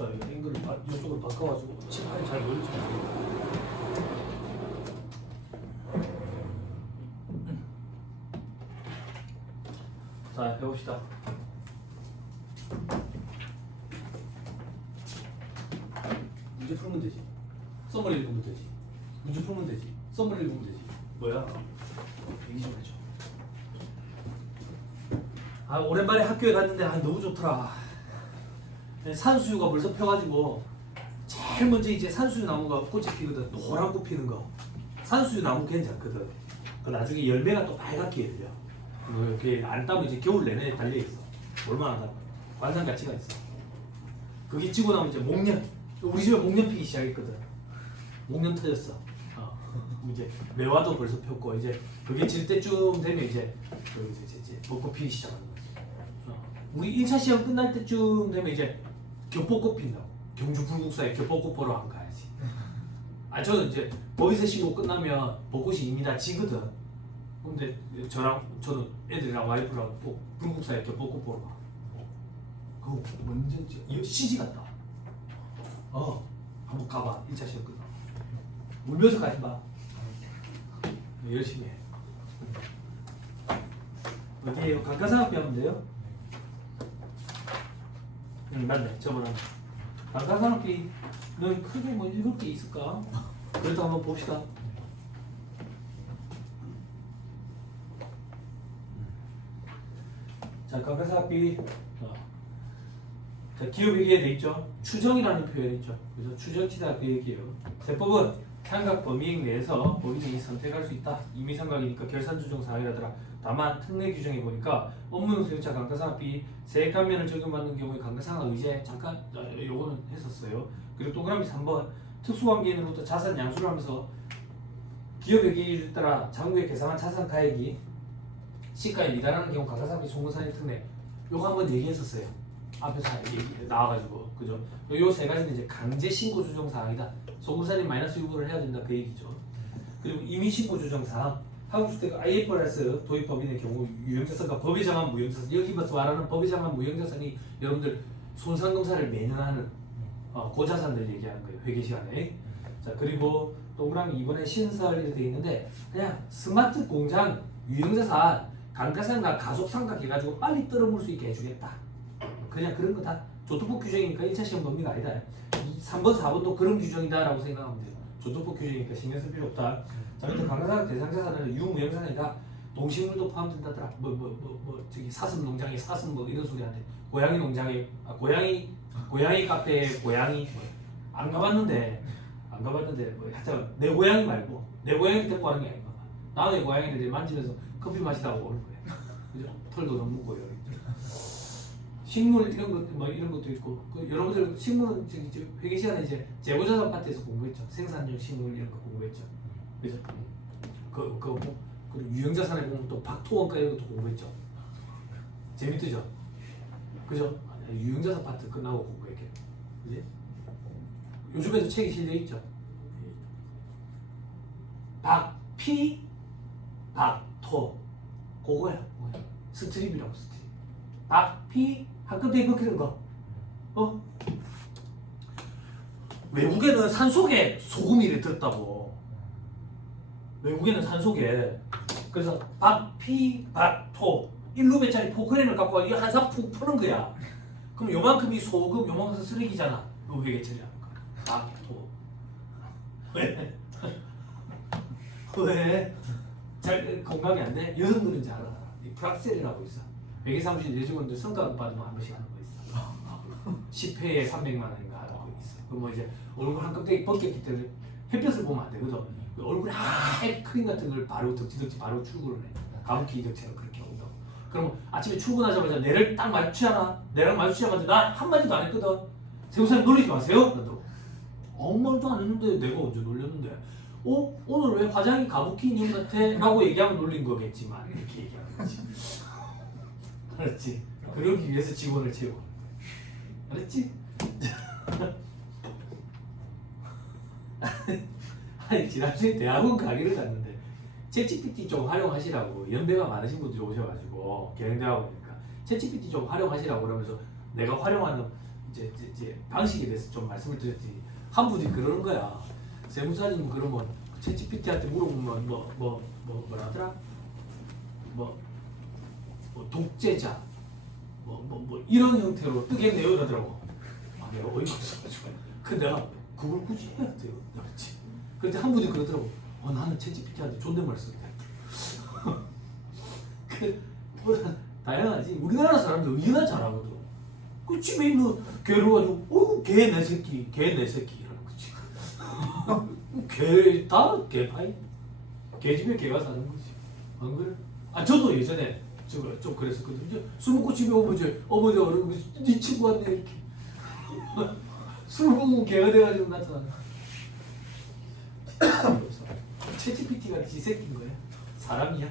봅시다. 이 앵글을 이쪽으로 바꿔가지고 칠판이 잘 보일지 모르겠어요. 자, 해봅시다. 문제 풀면 되지. 썸머리 읽으면 되지. 문제 풀면 되지. 썸머리 읽으면 되지. 뭐야? 얘기 좀 해줘. 아, 오랜만에 학교에 갔는데 너무 좋더라. 산수유가 벌써 펴가지고 제일 먼저 이제 산수유 나무가 꽃이 피거든. 노란 꽃 피는 거. 산수유 나무 괜찮거든. 그 나중에 열매가 또 빨갛게 열려. 이렇게 안 따면 이제 겨울 내내 달려 있어. 얼마나 관상 가치가 있어. 그게 지고 나면 이제 목련. 우리 집에 목련 피기 시작했거든. 목련 터졌어. 이제 매화도 벌써 폈고 이제 그게 질 때쯤 되면 이제 벚꽃 피기 시작하는 거지. 우리 1차 시험 끝날 때쯤 되면 이제 겹벚꽃 핀다고. 경주 불국사에 겹벚꽃 보러 안 가야지. 저는 이제 거기서 신고 끝나면 벚꽃이 이미 다 지거든. 근데 저는 애들이랑 와이프랑 꼭 불국사에 겹벚꽃 보러 가. 그거 완전 CG 같다. 한번 가봐. 1차 시험 끝나. 울면서 가지 마. 열심히 해. 어디에요? 감가상각비 하면 돼요? 맞네. 저번에 감가상각비는 크게 뭐 읽을 게 있을까? 그래도 한번 봅시다. 자, 감가상각비. 자, 기업회계에 돼 있죠. 추정이라는 표현이 있죠. 그래서 추정치다 그 얘기예요. 세법은 상각 범위액 내에서 본인이 선택할 수 있다. 임의상각이니까 결산조정 사항이라더라. 다만 특례 규정에 보니까 업무용 수요차 감가상각비 세액 감면을 적용받는 경우에 감가상각 의제 잠깐 요거는 했었어요. 그리고 동그라미 3번 특수관계인으로부터 자산 양수를 하면서 기업회계율에 따라 장부에 계상한 자산 가액이 시가에 미달하는 경우 감가상각비 송금산입 특례 요거 한번 얘기했었어요. 앞에서 얘기 나와가지고 그죠? 요 세 가지는 이제 강제 신고 조정 사항이다. 송금산입 마이너스 유보를 해야 된다 그 얘기죠. 그리고 임의 신고 조정 사항. 한국주택 IFRS 도입 법인의 경우 유형자산과 법에 정한 무형자산 여기부터 말하는 법에 정한 무형자산이 여러분들 손상검사를 매년 하는 고자산들 얘기하는 거예요. 회계 시간에. 자 그리고 동그라미 이번에 신설이 되어 있는데 그냥 스마트 공장 유형자산 감가상각 가속상각 해가지고 빨리 떨어볼 수 있게 해주겠다. 그냥 그런 거다. 조특법 규정이니까 1차 시험 범위가 아니다. 3번, 4번도 그런 규정이다라고 생각하면 돼요. 조특법 규정이니까 신경 쓸 필요 없다. 자, 근데 감가상각 대상자산은 유무형자산이다. 동식물도 포함된다더라. 저기 사슴 농장에 사슴 뭐 이런 소리 한대. 고양이 농장에 고양이 카페에 고양이 안 가봤는데 뭐 하여튼 내 고양이 말고 내 고양이 데리고 가는 게 아닌가 봐. 남의 고양이를 만지면서 커피 마시다가 오는 거야. 그죠? 털도 너무 묻고요. 식물 이런 것 뭐 이런 것도 있고 여러분들 식물은 회계 시간에 이제 재고자산 파트에서 공부했죠. 생산용 식물 이런 거 공부했죠. 그죠? 그리고 유형자산에 보면 또 박토원가 이런 것도 공부했죠. 재밌죠? 그죠? 유형자산 파트 끝나고 공부했게. 그지? 요즘에도 책이 실려 있죠. 박피 박토 그거야. 스트립이라고 스트립. 박피 한껏 먹히는 거. 외국에는 산속에 소금이 들었다고. 외국에는 산속에. 그래서 박피 박토 1루베짜리 포크레인을 갖고 와 이 한사 푹 푸는 거야. 그럼 요만큼이 소금, 요만큼 쓰레기잖아. 외국에 처리하는 거. 박토. 왜? 왜? 잘 건강이 안 돼? 여성들은 잘 알아. 이 프락셀이라고 있어. 회계사무실 여직원들 성과급 받으면 한 번씩 하는 거 있어. 10회에 300만 원인가 하는 거 있어. 그럼 뭐 이제 얼굴 한 껍데기 벗겼기 때문에 햇볕을 보면 안 되거든. 얼굴에 하얀 크림 같은 걸 바르고 덕지덕지 바르고 출근을 해. 가부키 덕처럼 그렇게 온다고. 그럼 아침에 출근하자마자 내를 딱 마주치잖아. 내랑 마주치자마자 나 한마디도 안 했거든. 세우사님 놀리지 마세요. 나도 아무 말도 안 했는데 내가 언제 놀렸는데 오늘 왜 화장이 가부키님 같아? 라고 얘기하면 놀린 거겠지만 이렇게 얘기하는 거지. 알았지? 그러기 위해서 직원을 채우고. 알았지? 아니 지난주에 대학원 강의를 갔는데 챗GPT 좀 활용하시라고 연배가 많으신 분들이 오셔가지고 경영대학원이니까 챗GPT 좀 활용하시라고 그러면서 내가 활용하는 이제 방식에 대해서 좀 말씀을 드렸지. 한 분이 그러는 거야. 세무사님 그러면 챗GPT한테 물어보면 뭐라 하더라? 뭐 독재자 뭐 이런 형태로 뜨겠네요 이러더라고. 아, 내가 어이가 없어가지고. 근데 내가 그걸 굳이 해야 돼요. 그렇지. 그런데 한 분이 그러더라고. 나는 챗GPT한테 존댓말 썼대. 다양하지. 우리나라 사람들 의외나 잘하거든. 그 집에 있는 개를 가지고 개 내 새끼 이러는 거지. 개 다 개파이. 개집에 개가 사는 거지. 안 그래? 저도 예전에 좀 그랬었거든요. 이제 술 먹고 집에 오면 이제 어머니가 그러는 거지. 네 친구 왔네 이렇게. 술 먹으면 개가 돼가지고 나타나. 챗GPT가 지 새끼인 거야. 사람이야.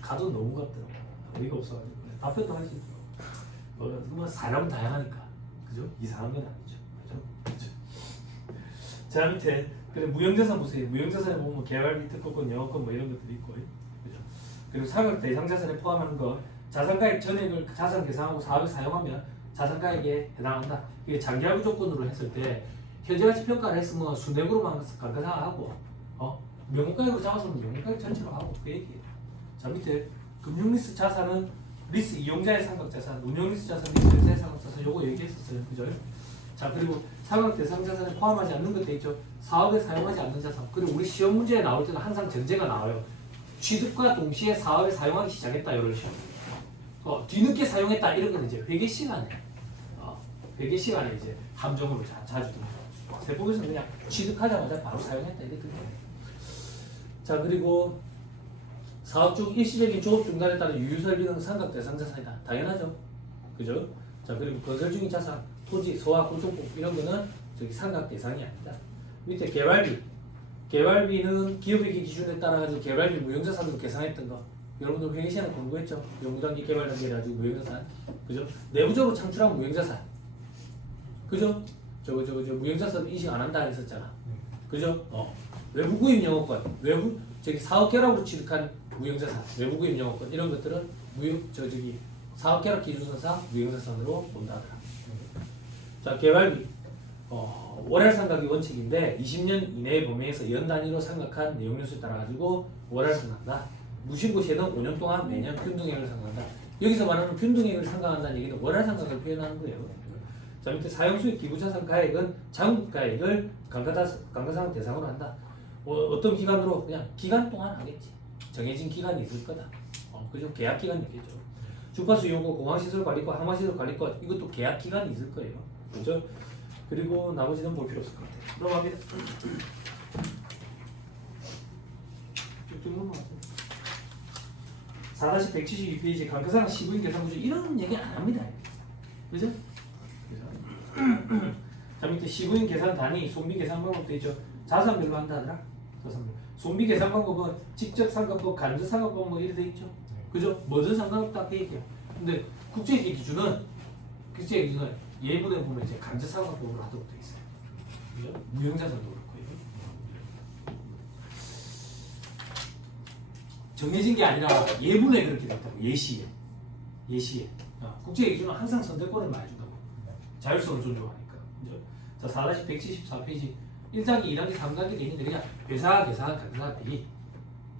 가도 너무 같더라고. 어이가 없어가지고 답변도 하시죠. 뭐 사람은 다양하니까, 그죠? 이상한 건 아니죠, 그죠? 자 밑에 그래 무형자산 보세요. 무형자산에 보면 개발비, 특허권, 영업권 뭐 이런 것들이 있고, 그죠? 그리고 사각 대상자산에 포함하는 거 자산가액 전액을 자산 계상하고 사업에 사용하면 자산가액에 해당한다. 이게 장기하부 조건으로 했을 때 현재가치 평가를 했으면 순액으로만 감가상각하고 명목가액으로 잡았으면 명목가액 전체로 하고 그 얘기예요. 자 밑에 금융리스 자산은 리스 이용자의 삼각자산, 운용리스 자산, 리스 회사의 삼각자산 요거 얘기했었어요. 그죠? 자 그리고 사각 대상 자산에 포함하지 않는 것도 있죠. 사업에 사용하지 않는 자산. 그리고 우리 시험 문제에 나올 때는 항상 전제가 나와요. 취득과 동시에 사업에 사용하기 시작했다 이런 시험. 뒤늦게 사용했다 이런 건 이제 회계 시간에 회계 시간에 이제 함정으로 자주 듭니다. 세법에서는 그냥 취득하자마자 바로 사용했다 이렇게 됩니다. 자 그리고 사업 중 일시적인 조업 중단에 따른 유유설비는 삼각 대상 자산이다. 당연하죠. 그죠? 자 그리고 건설 중인 자산, 토지, 소화, 구성품 이런 거는 저기 삼각 대상이 아니다. 밑에 개발비는 기업회계 기준에 따라 가지고 개발비 무형자산으로 계산했던 거. 여러분들 회계 시간에 공부했죠? 연구단기 개발 단계를 가지고 무형자산, 그죠? 내부적으로 창출한 무형자산, 그죠? 저거 무형자산 인식 안 한다 했었잖아. 그죠? 외부 구입 영업권, 외부 저기 사업 결합으로 취득한 무형자산, 외부 구입 영업권 이런 것들은 사업 결합 기준서상 무형자산으로 본다 하더라. 자 개발비 월할 상각이 원칙인데 20년 이내의 범위에서 연 단위로 상각한 내용 요소에 따라 가지고 월할 상각한다. 무신고 시에는 5년 동안 매년 균등액을 상각한다. 여기서 말하는 균등액을 상각한다는 얘기는 월할 상각을 표현하는 거예요. 자 밑에 사용수익 기부자산 가액은 장부가액을 감가상각 대상으로 한다. 어떤 기간으로? 그냥 기간 동안 하겠지. 정해진 기간이 있을 거다. 그죠? 계약 기간이 있겠죠. 주파수 요구, 공항시설 관리권, 항만시설 관리권 이것도 계약 기간이 있을 거예요. 그죠? 그리고 나머지는 볼 필요 없을 것 같아요. 넘어갑니다. 쭉쭉 넘어가세요. 4-172페이지 감가상각 시부인 계산 구조 이런 얘기 안 합니다. 그죠? 자 밑에 시부인 계산 단위, 손비 계산 방법도 있죠. 자산별로 한다더라. 자산별. 손비 계산 방법은 직접 상각법, 간접 상각법 뭐 이렇게 돼 있죠. 그죠? 뭐든 상관없다 그 얘기야. 근데 국제회계 기준은 예부에 보면 이제 간접 상각법으로 하도록 돼 있어요. 그죠? 무형자산도 그렇고요. 정해진 게 아니라 예문에 그렇게 됐다고. 예시에. 국제회계 기준은 항상 선택권을 많이 준다고. 자율성을 존중하니까. 그죠? 자 4-174페이지 1단계, 2단계, 3단계 돼 있는데 그냥 회사 계산 감가비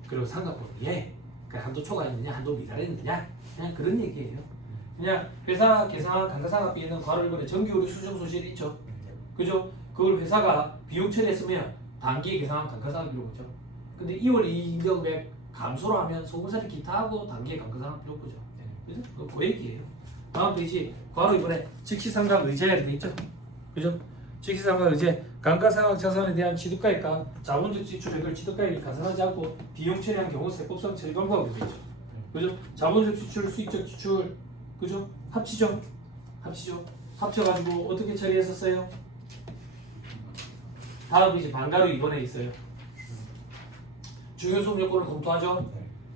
그리고 상각법이에 그러니까 한도 초과했느냐 한도 미달했느냐 그냥 그런 얘기예요. 그냥 회사 계산 감가상각비에는 괄호 1번에 정기오류 수정 소실이 있죠. 그죠? 그걸 회사가 비용 처리했으면 단기에 계산한 감가상각비로 보죠. 근데 2월 인정액 감소로 하면 소금사리 기타하고 단기에 감가상각비로 보죠. 그죠? 그 얘기예요. 다음 페이지 괄호 2번에 즉시상각 의제에 돼 있죠. 그죠? 즉시상각 의제 감가상각 자산에 대한 취득가액과 자본적 지출액을 취득가액이 가산하지 않고 비용 처리한 경우 세법상 처리 방법이 되죠. 그죠? 자본적 지출, 수익적 지출, 그죠? 합치죠. 합쳐가지고 어떻게 처리했었어요? 다음 이제 반가로 이번에 있어요. 중요소득 요건을 검토하죠.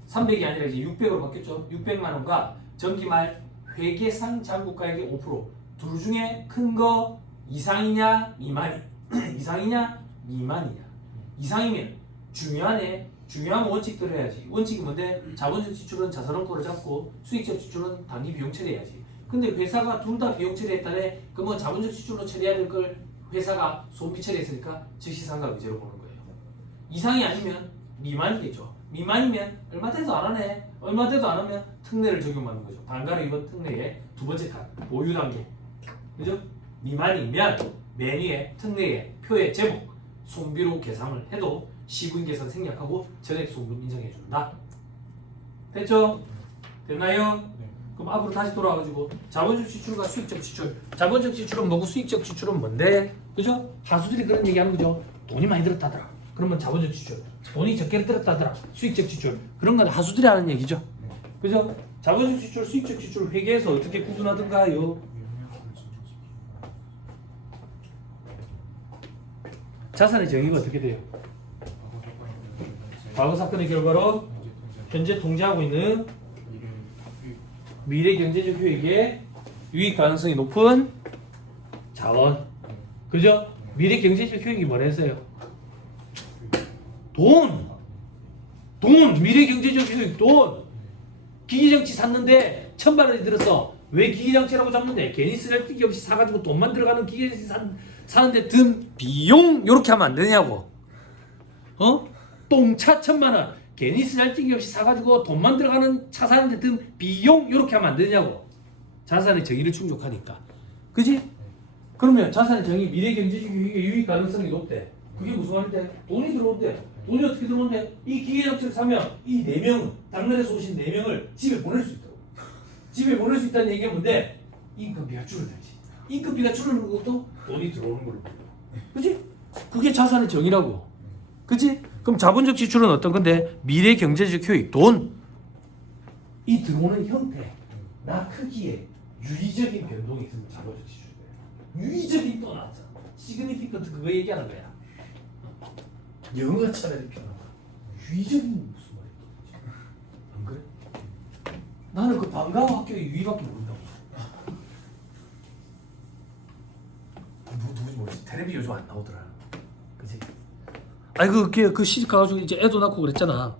300이 아니라 이제 600으로 바뀌었죠. 600만 원과 전기말 회계상 잔고가액의 5%. 둘 중에 큰 거 이상이냐 이상이냐 미만이냐. 이상이면 중요한 원칙대로 해야지. 원칙이 뭔데? 자본적 지출은 자산원권을 잡고 수익적 지출은 단기 비용 처리해야지. 근데 회사가 둘 다 비용 처리했다네. 그러면 자본적 지출로 처리해야 될 걸 회사가 손비 처리했으니까 즉시 상각의제로 보는 거예요. 이상이 아니면 미만이겠죠. 미만이면 얼마 돼도 안 하네. 얼마 돼도 안 하면 특례를 적용받는 거죠. 반가로 이번 특례의 두 번째 칸 보유 단계. 그죠? 미만이면 메뉴의 특례의 표의 제목 손비로 계산을 해도 시분 계산 생략하고 전액 소분 인정해 준다. 됐죠? 됐나요? 네. 그럼 앞으로 다시 돌아와가지고 자본적 지출과 수익적 지출. 자본적 지출은 뭐고 수익적 지출은 뭔데? 그죠? 하수들이 그런 얘기하는 거죠. 돈이 많이 들었다더라. 그러면 자본적 지출. 돈이 적게 들었다더라. 수익적 지출. 그런 건 하수들이 하는 얘기죠. 그죠? 자본적 지출, 수익적 지출 회계에서 어떻게 구분하던가요? 자산의 정의가 어떻게 돼요? 과거 사건의 결과로 현재 통제하고 있는 미래 경제적 효익의 유익 가능성이 높은 자원. 그죠? 미래 경제적 효익이 뭐랬어요? 돈! 미래 경제적 효익, 돈! 기계장치 샀는데 1,000만 원이 들었어. 왜 기계장치라고 잡는데? 괜히 쓰잘데기 없이 사가지고 돈만 들어가는 기계장치 사는데 든 비용 요렇게 하면 안 되냐고. 똥차 1,000만 원. 괜히 쓰잘데기 없이 사가지고 돈만 들어가는 차 사는데 든 비용 요렇게 하면 안 되냐고. 자산의 정의를 충족하니까. 그지? 그러면 자산의 정의 미래 경제적 유익 가능성이 높대. 그게 무슨 말인데? 돈이 들어온대. 돈이 어떻게 들어온대? 이 기계장치를 사면 이 4명은 당나라에서 오신 4명을 집에 보낼 수 있다고. 집에 보낼 수 있다는 얘기가 뭔데? 임금비가 줄어들지. 임금비가 줄어드는 것도 돈이 들어오는 걸로. 그지? 그게 자산의 정의라고. 그지? 그럼 자본적 지출은 어떤 건데? 미래 경제적 효익, 돈. 이 들어오는 형태, 나 크기에 유의적인 변동이 있으면 자본적 지출이 돼. 유의적인 또 나왔잖아. 시그니피컨트 그거 얘기하는 거야. 영어 차라리 편하다. 유의적인 무슨 말이야? 안 그래? 나는 그 방과후 학교의 유의밖에 모른다고. 누구지 모르지. 텔레비 요즘 안 나오더라. 그지? 아니 그 시집 가가지고 이제 애도 낳고 그랬잖아.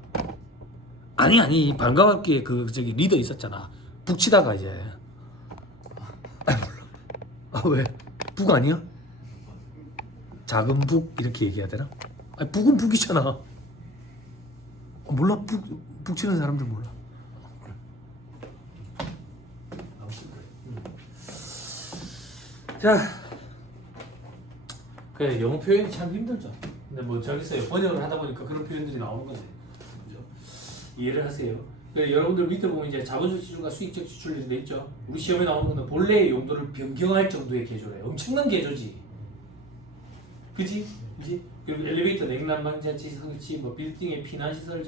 아니 방과후 학교에 그 저기 리더 있었잖아. 북치다가 이제. 몰라. 왜? 북 아니야? 작은 북 이렇게 얘기해야 되나? 아니 북은 북이잖아. 몰라? 북 치는 사람들 몰라. 자, 그래 영어 표현이 참 힘들죠. 근데 뭐 저기서 번역을 하다 보니까 그런 표현들이 나오는 거지. 그죠? 이해를 하세요. 그래 여러분들 밑에 보면 이제 자본적 지출과 수익적 지출이 돼 있죠. 우리 시험에 나오는 건 본래의 용도를 변경할 정도의 개조래. 엄청난 개조지. 그지? 그리고 엘리베이터 냉난방장치 설치, 뭐 빌딩의 피난시설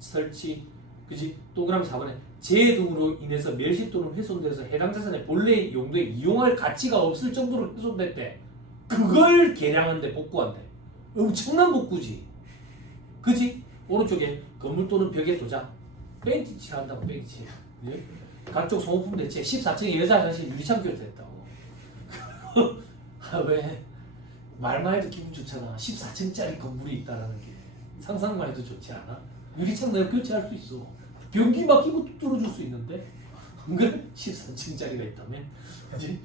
설치, 그지? 동그라미 4번에 재해 등으로 인해서 멸시 또는 훼손돼서 해당 자산의 본래의 용도에 이용할 가치가 없을 정도로 훼손됐대. 그걸 개량한데 복구한대. 엄청난 복구지. 그지? 오른쪽에 건물 또는 벽에 도장. 페인트 칠한다고 페인트. 그지? 각종 소모품 대체 14층에 여자 화장실 유리창 교체했다고. 왜? 말만 해도 기분 좋잖아. 14층짜리 건물이 있다라는 게 상상만 해도 좋지 않아? 유리창 내가 교체할 수 있어. 변기 막히고 뚫어줄 수 있는데 그게 13층짜리가 있다면, 그지?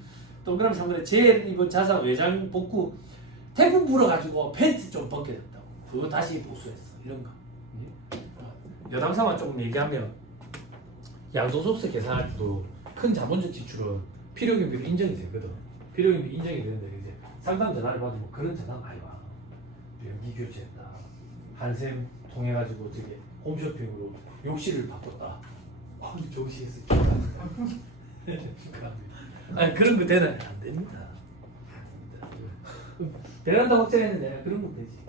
동그라미 3번에 제 이번 자산 외장 복구 태풍 불어가지고 팬티 좀 벗게 됐다고. 그거 다시 보수했어. 이런 거. 여담사만 조금 얘기하면 양도소득세 계산할 때도 큰 자본적 지출은 필요경비로 인정이 되거든. 필요경비 인정이 되는데 이제 상담 전화를 받으면 그런 전화 많이 와. 변기 교체했다. 한샘 통해가지고 저기 홈쇼핑으로 욕실을 바꿨다. 경시했을 때. 아니 그런 거 되나? 안 됩니다. 베란다 확장했는데 그런 건 되지.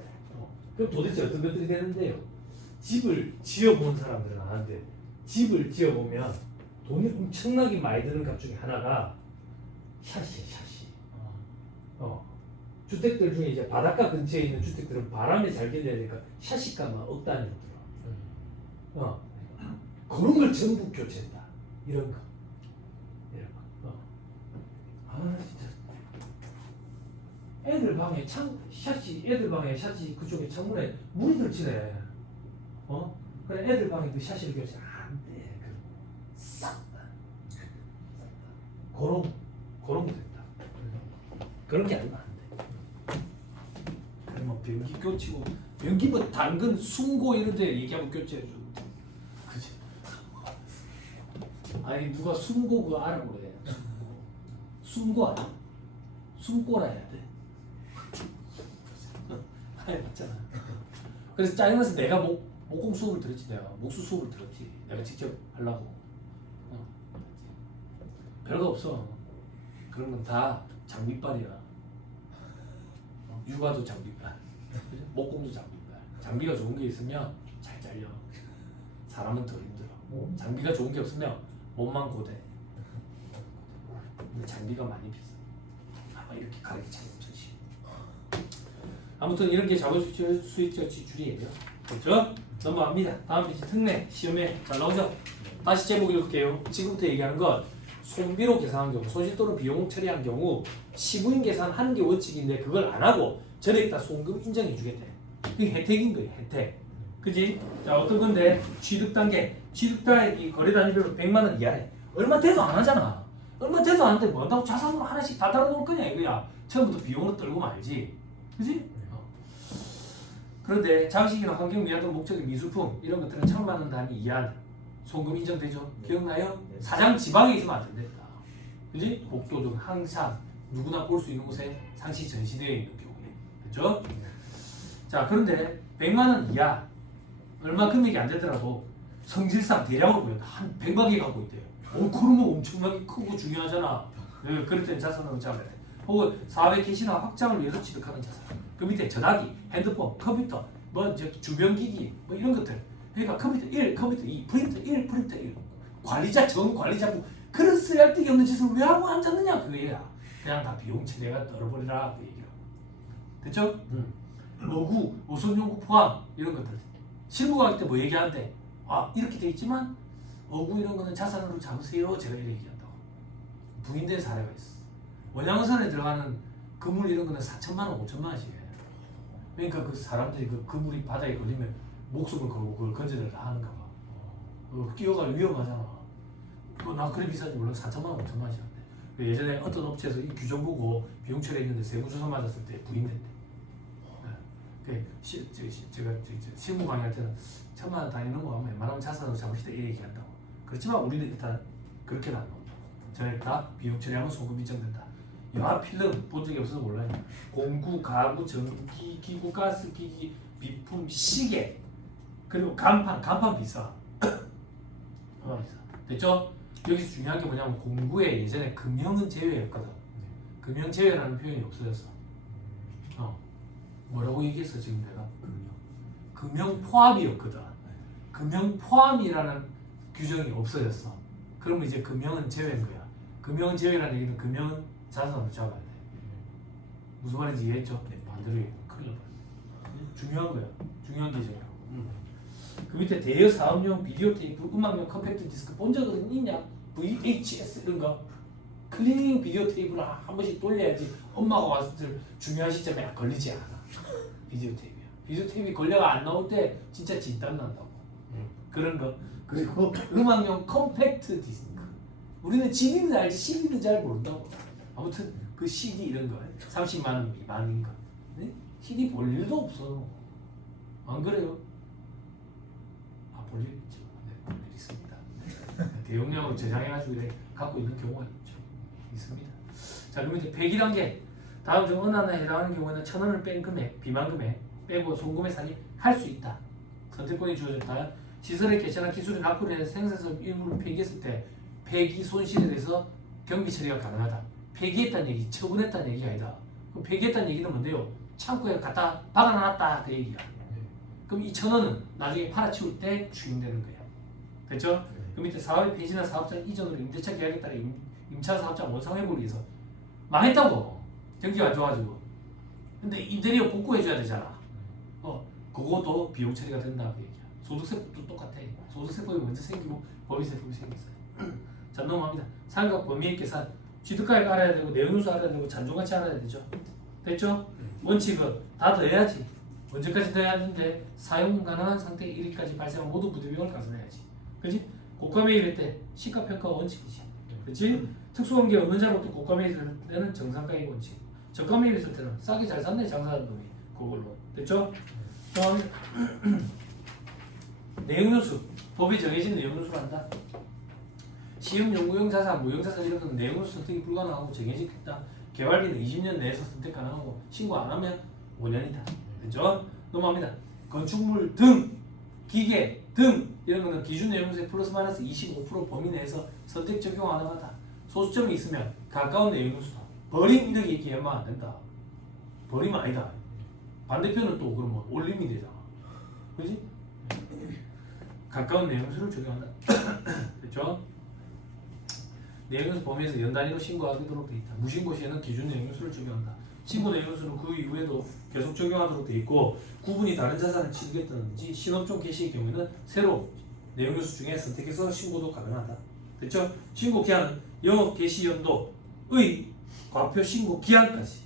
그럼 도대체 어떤 것들이 되는데요? 집을 지어본 사람들은 아는데 집을 지어보면 돈이 엄청나게 많이 드는 값 중에 하나가 샤시. 주택들 중에 이제 바닷가 근처에 있는 주택들은 바람에 잘 견뎌야 되니까 샤시가만 억 단위로 들어. 그런 걸 전부 교체한다. 이런 거. 진짜. 애들 방에 애들 방에 샤시 그쪽에 창문에 물이 들치네. 그래 애들 방에 그 샤시를 교체 안 돼. 싹. 그런 거 된다. 그런 게 아니면 안 돼. 그러면 변기 교치고 변기 뭐 당근 숨고 이런 데 얘기하면 교체해 줘. 그지? 아니 누가 숨고 그거 알아보래. 숨고 아니야? 숨고라 해야 돼. 아니 맞잖아. 그래서 짜증나서 내가 목공 수업을 들었지. 내가 목수 수업을 들었지. 내가 직접 하려고. 별거 없어. 그런 건 다 장비빨이야. 육아도 장비빨, 목공도 장비빨. 장비가 좋은 게 있으면 잘 잘려. 사람은 더 힘들어. 장비가 좋은 게 없으면 몸만 고대. 근데 장비가 많이 비싸. 아마 이렇게 가격이 참 엄청 심해. 아무튼 이런 게 자본주의 수익적 지출이에요. 그렇죠? 넘어갑니다. 다음 페이지 특례 시험에 잘 나오죠? 다시 제목 읽을게요. 지금부터 얘기하는 건 손비로 계산한 경우, 손실 또는 비용 처리한 경우 시부인 계산하는 게 원칙인데 그걸 안 하고 전액 다 송금 인정해 주겠대. 그게 혜택인 거예요. 혜택. 그지? 자 어떤 건데 취득 단계. 취득 단계 거래 단위별로 100만 원 이하래. 얼마 돼도 안 하잖아. 얼마 돼도 안 돼. 뭐 한다고 자산으로 하나씩 다 달아놓을 거냐 이거야. 처음부터 비용으로 떨고 말지. 그지? 그런데 장식이나 환경 미화 등 목적의 미술품 이런 것들은 1,000만 원 단위 이하 송금 인정되죠? 기억나요? 사장 지방에 있으면 안 된다. 그지? 복도 등 항상 누구나 볼 수 있는 곳에 상시 전시되어 있는 경우에. 그렇죠? 자, 그런데 100만 원 이하 얼마 금액이 안 되더라도 성질상 대량으로 보인다. 한 100만 개 갖고 있대요. 그러면 엄청나게 크고 중요하잖아. 네, 그럴 땐 자산으로 잡아야 돼. 혹은 사업의 개시나 확장을 위해서 취득하는 자산. 그 밑에 전화기, 핸드폰, 컴퓨터, 뭐 이제 주변 기기, 뭐 이런 것들. 그러니까 컴퓨터 1, 컴퓨터 2, 프린터 1, 프린터 1. 관리자, 전 관리자고 그런 쓰잘데기 없는 짓을 왜 하고 앉았느냐 그거야. 그냥 다 비용 처리가 떨어버리라 그 얘기야. 됐죠? 어구, 오손용구 포함 이런 것들. 실무가 할 때 뭐 얘기하는데 이렇게 돼 있지만 어구 이런 거는 자산으로 잡으세요. 제가 이렇게 얘기한다고. 부인된 사례가 있어. 원양어선에 들어가는 그물 이런 거는 4천만 원, 5천만 원씩 해. 그러니까 그 사람들이 그 그물이 바닥에 걸리면 목숨을 걸고 그걸 건져내려 하는가 봐. 끼어가 위험하잖아. 나 그래 비싸지 몰라. 4천만 원, 5천만 원씩 한대. 예전에 어떤 업체에서 이 규정 보고 비용 처리했는데 세무조사 맞았을 때 부인된대. 제가 실무 강의할 때는 1,000만 원 단위 넘어가면 웬만하면 자산으로 잡읍시다 이 얘기한다고. 그렇지만 우리는 일단 그렇게는 안 나온다. 전에 다 비용 처리하면 소금 인정된다. 영화 필름 본 적이 없어서 몰라요. 공구, 가구, 전기, 기구, 가스, 기기, 비품, 시계 그리고 간판 비싸. 비싸. 됐죠? 여기서 중요한 게 뭐냐면 공구에 예전에 금형은 제외였거든. 금형 제외라는 표현이 없어졌어. 뭐라고 얘기했어 지금 내가? 금형 포함이었거든. 금형 포함이라는 규정이 없어졌어. 그러면 이제 금형은 제외인 거야. 금형은 제외라는 얘기는 금형은 자산으로 잡아야 돼. 무슨 말인지 이해했죠? 반대로 얘기하면 큰일 나버려. 중요한 거야. 중요한 기준이라고. 그 밑에 대여 사업용 비디오 테이프, 음악용 컴팩트 디스크 본 적은 있냐? VHS 이런 거. 클리닝 비디오 테이프를 한 번씩 돌려야지 엄마가 왔을 중요한 시점에 걸리지 않아. 비디오 테이프야. 비디오 테이프 걸려가 안 나올 때 진짜 진땀 난다고. 그런 거. 그리고 음악용 컴팩트 디스크. 우리는 CD는 알지 CD는 잘 모른다고. 아무튼 그 CD 이런 거 30만 원 미만인 거. 네? CD 볼 일도 없어. 안 그래요? 볼 일 있죠. 네, 볼 일 있습니다. 대용량으로 저장해가지고 이렇게 갖고 있는 경우가 있죠. 있습니다. 자, 그럼 이제 102단계. 다음 중 어느 하나에 해당하는 경우에는 1,000원을 뺀 금액, 비만 금액 빼고 송금의 산이 할 수 있다. 선택권이 주어졌다. 시설에 개천한 기술이 납부를 해서 생산성 일부를 폐기했을 때 폐기 손실에 대해서 경비 처리가 가능하다. 폐기했다는 얘기, 처분했다는 얘기가 아니다. 그럼 폐기했다는 얘기는 뭔데요? 창고에 갖다 박아놨다 그 얘기야. 그럼 이 1,000원은 나중에 팔아치울 때 추용되는 거야. 됐죠? 그 밑에 사업의 폐지나 사업장 이전으로 임대차 계약에 따라 임차 사업장 원상회복을 위해서 망했다고. 경기가 안 좋아가지고. 근데 인테리어 복구해줘야 되잖아. 그것도 비용 처리가 된다 그 얘기야. 소득세법도 똑같아. 소득세법이 먼저 생기고 법인세법이 생겼어요. 자, 넘어갑니다. 상각 범위액 계산. 취득가액 알아야 되고 내용요소 알아야 되고 잔존가치 알아야 되죠. 됐죠? 원칙은 다 더해야지. 언제까지 더해야 하는데 사용 가능한 상태의 1위까지 발생한 모든 부대비용을 가산해야지. 그렇지? 고가 매입할 때 시가평가 원칙이지. 그렇지? 특수관계 없는 자로부터 고가매입 있을 때는 정상가액 원칙. 저가매입 있을 때는 싸게 잘 샀네 장사하는 놈이 그걸로 됐죠? 다음 내용요수 법이 정해진 내용요수를 한다. 시험 연구용 자산, 무용 자산 이런 건 내용요수 선택이 불가능하고 정해지겠다. 개발비는 20년 내에서 선택 가능하고 신고 안 하면 5년이다. 됐죠? 넘어갑니다. 건축물 등, 기계 등 이런 거는 기준 내용요수의 플러스 마이너스 25% 범위 내에서 선택 적용 가능하다. 소수점이 있으면 가까운 내용요수다. 버림 이렇게 얘기하면 안 된다. 버림은 아니다. 반대편은 또 그러면 올림이 되잖아. 그지? 가까운 내용요수를 적용한다. 됐죠? 내용요수 범위에서 연단위로 신고하도록 되어 있다. 무신고 시에는 기준 내용요수를 적용한다. 신고 내용요수는 그 이후에도 계속 적용하도록 되어 있고 구분이 다른 자산을 취득했다든지 신업종 개시의 경우에는 새로 내용요수 중에 선택해서 신고도 가능하다. 됐죠? 신고 기한은 영업 개시 연도의 과표 신고 기한까지.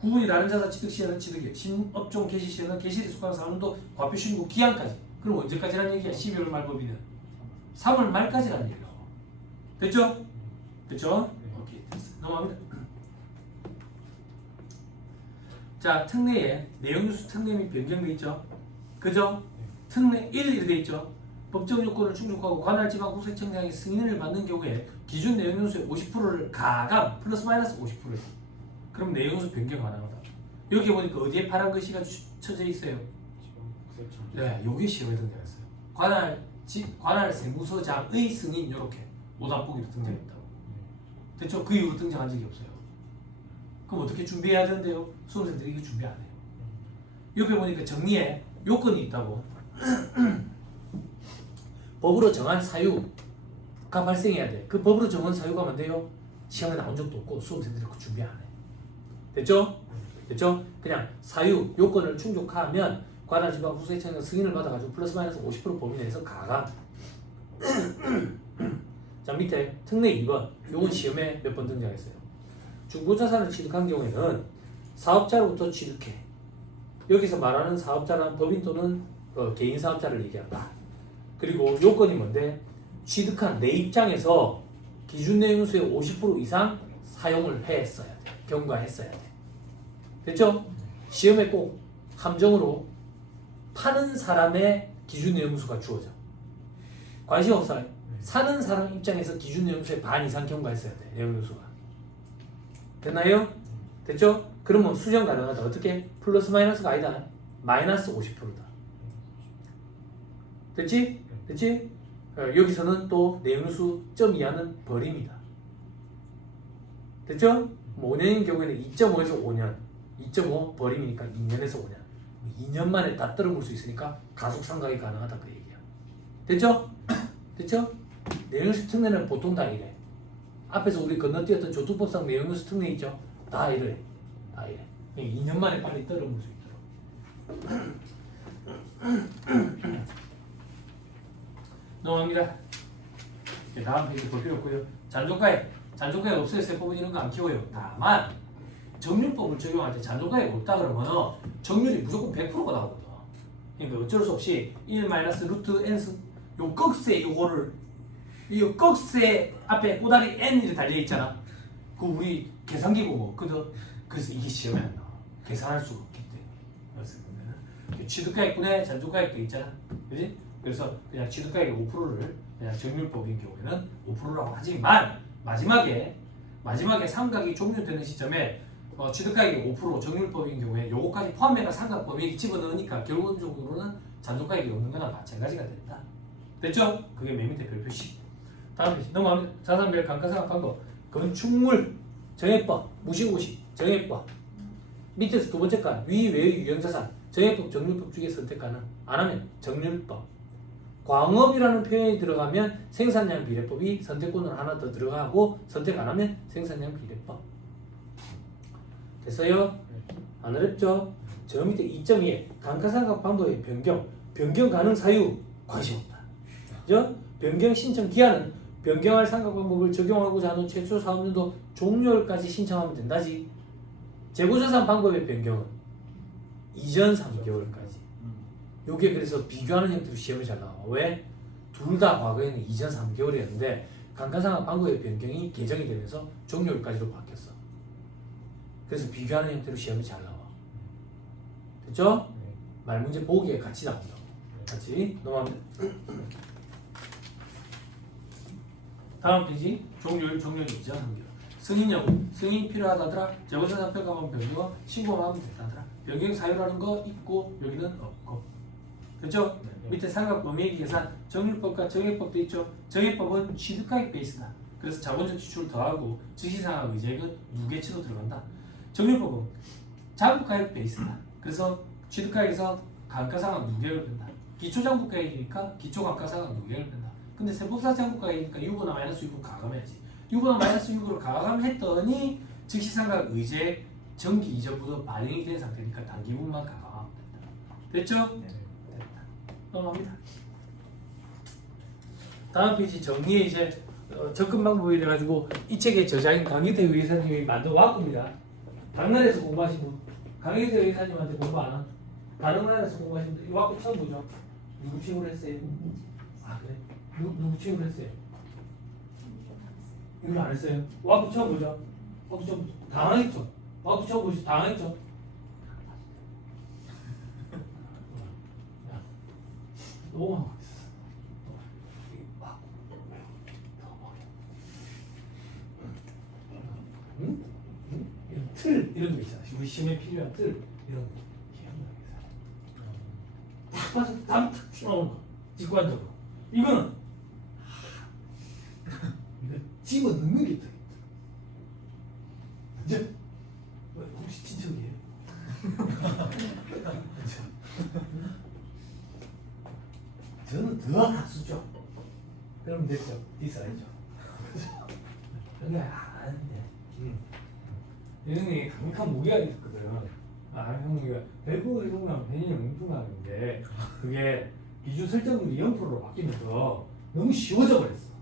구분이 다른 자산 취득 시에는 취득이, 신업종 개시 시에는 개시에 속하는 사람도 과표 신고 기한까지. 그럼 언제까지라는 얘기야? 12월 말법이는 3월 말까지라는 얘기야. 됐죠? 됐죠? 오케이, 됐어. 넘어갑니다. 자, 특례에 내용요수 특례 및 변경돼 있죠? 그죠? 특례 1 이렇게 돼 있죠? 법적 요건을 충족하고 관할 지방 국세청장의 승인을 받는 경우에 기준 내용요수의 50%를 가감 플러스 마이너스 50%예요. 그럼 내용요수 변경 가능하다. 여기 보니까 어디에 파란 글씨가 쳐져 있어요? 네, 여기 시험에 등장했어요. 관할 세무서장의 승인 이렇게 오답보기로 등장했다고. 됐죠? 그 이후로 등장한 적이 없어요. 그럼 어떻게 준비해야 되는데요? 수험생들이 이거 준비 안 해요. 옆에 보니까 정리에 요건이 있다고. 법으로 정한 사유가 발생해야 돼. 그 법으로 정한 사유가 뭔데요? 시험에 나온 적도 없고 수험생들이 그 준비 안 해. 됐죠? 됐죠? 그냥 사유, 요건을 충족하면 관할지방 국세청장 승인을 받아가지고 플러스 마이너스 50% 범위 내에서 가감. 자, 밑에 특례 2번. 요건 시험에 몇 번 등장했어요. 중고자산을 취득한 경우에는 사업자로부터 취득해. 여기서 말하는 사업자란 법인 또는 개인 사업자를 얘기한다. 그리고 요건이 뭔데? 취득한 내 입장에서 기준 내용요수의 50% 이상 사용을 했어야 돼. 경과했어야 돼. 됐죠? 시험에 꼭 함정으로 파는 사람의 기준 내용요수가 주어져. 관심 없어요. 사는 사람 입장에서 기준 내용요수의 반 이상 경과했어야 돼. 내용요수가. 됐나요? 됐죠? 그러면 수정 가능하다. 어떻게? 플러스 마이너스가 아니다. 마이너스 50%다. 됐지? 됐지? 여기서는 또 내용요수 점 이하는 버립니다. 됐죠? 5년인 경우에는 2.5에서 5년, 2.5 버림이니까 2년에서 5년. 2년 만에 다 떨어볼 수 있으니까 가속상각이 가능하다 그 얘기야. 됐죠? 됐죠? 내용요수 특례는 보통 다 이래. 앞에서 우리 건너뛰었던 조투법상 내용요수 특례 있죠? 다 이래. 다 이래. 2년 만에 빨리 떨어볼 수 있도록. 넘어갑니다. 다음 페이지 볼 필요 없고요. 잔존가액 없어요. 세법은 이런 거 안 키워요. 다만 정률법을 적용할 때 잔존가액 없다 그러면 정률이 무조건 100%가 나오거든. 그러니까 어쩔 수 없이 1 마이너스 루트 n스 요 꺽쇠 요거를 이 꺽쇠 앞에 꼬다리 n이 달려 있잖아. 그 우리 계산기 보고 그래서 이게 시험에 안 나와. 계산할 수가 없기 때문에. 취득가액분의 잔존가액도 있잖아. 그지? 그래서 그냥 취득가액의 5%를 그냥 정률법인 경우에는 5%라고 하지만 마지막에 삼각이 종료되는 시점에 취득가액이 5% 정률법인 경우에 요거까지 포함해가 삼각법에 집어넣으니까 결론적으로는 잔존가액이 없는 거나 마찬가지가 된다. 됐죠? 그게 맨 밑에 별표시. 다음 페이지 넘어갑니다. 자산별 감가상각 방법. 건축물 정액법 무신고시 정액법. 밑에서 두 번째 칸 위 외의 유형자산 정액법 정률법 중에 선택 가능. 안 하면 정률법. 광업이라는 표현이 들어가면 생산량 비례법이 선택권을 하나 더 들어가고 선택 안 하면 생산량 비례법. 됐어요? 안 어렵죠? 저 밑에 2.2에 감가상각 방법의 변경 가능 사유 관심 없다. 그죠? 변경 신청 기한은 변경할 상각 방법을 적용하고자 하는 최초 사업년도 종료일까지 신청하면 된다지. 재고자산 방법의 변경은 이전 3개월까지. 요게 그래서 비교하는 형태로 시험이 잘 나와. 왜? 둘 다 과거에는 이전 3개월이었는데 감가상각 방법의 변경이 개정이 되면서 종료일까지로 바뀌었어. 그래서 비교하는 형태로 시험이 잘 나와. 됐죠? 말문제 보기에 같이 나온다. 같이 넘어가면 다음 페이지 종료일 이전 한결. 승인 여부. 승인이 필요하다더라. 재무제산 평가만 변경 신고만 하면 된다더라. 변경 사유라는 거 있고 여기는 없고. 됐죠? 밑에 상각 범위액 계산 정률법과 정액법도 있죠. 정액법은 취득가액 베이스다. 그래서 자본적 지출을 더하고 즉시상각 의제액은 무게치로 들어간다. 정률법은 장부가액 베이스다. 그래서 취득가액에서 감가상각 누계를 뺀다. 기초장부가액이니까 기초감가상각 누계를 뺀다. 근데 세법상 장부가액이니까 6이나 마이너스 6을 가감해야지. 6이나 마이너스 6으로 가감했더니 즉시상각 의제액 정기 이전부터 발행이 된 상태니까 단기분만 가감하면 된다. 됐죠? 네. 넘어갑니다. 다음 페이지 정리에 이제 접근 방법이 돼가지고 이 책의 저자인 강희태 의사님이 만든 와꾸입니다. 다른 나라에서 공부하신 분, 강희태 의사님한테 공부 안 한? 다른 나라에서 공부하신 분, 이 와꾸 처음 보죠? 누구 친구로 했어요? 아 그래? 누구 친구로 했어요? 이거 안 했어요? 와꾸 처음 보죠? 와꾸 처음 보죠? 당황했죠? 와꾸 처음 보시 당황했죠? 너무 하고 있어. 응? 응? 이런 틀 이런 거 있잖아. 우리 시험에 필요한 틀 이런 거 기억나게 딱 봐서 딱 튀어나오는 거. 직관적으로. 이거는 이거 집어 넣는 게 더. 이제 혹시 친척이에요? 저는 더 학수죠. 그럼 됐죠. 있어야죠. 그게 아닌데. 이런 게 강력한 무게가 있거든. 강력한 무게가 100% 이동량 배년이 엄청나는데 그게 기준 설정률이 0%로 바뀌면서 너무 쉬워져 버렸어.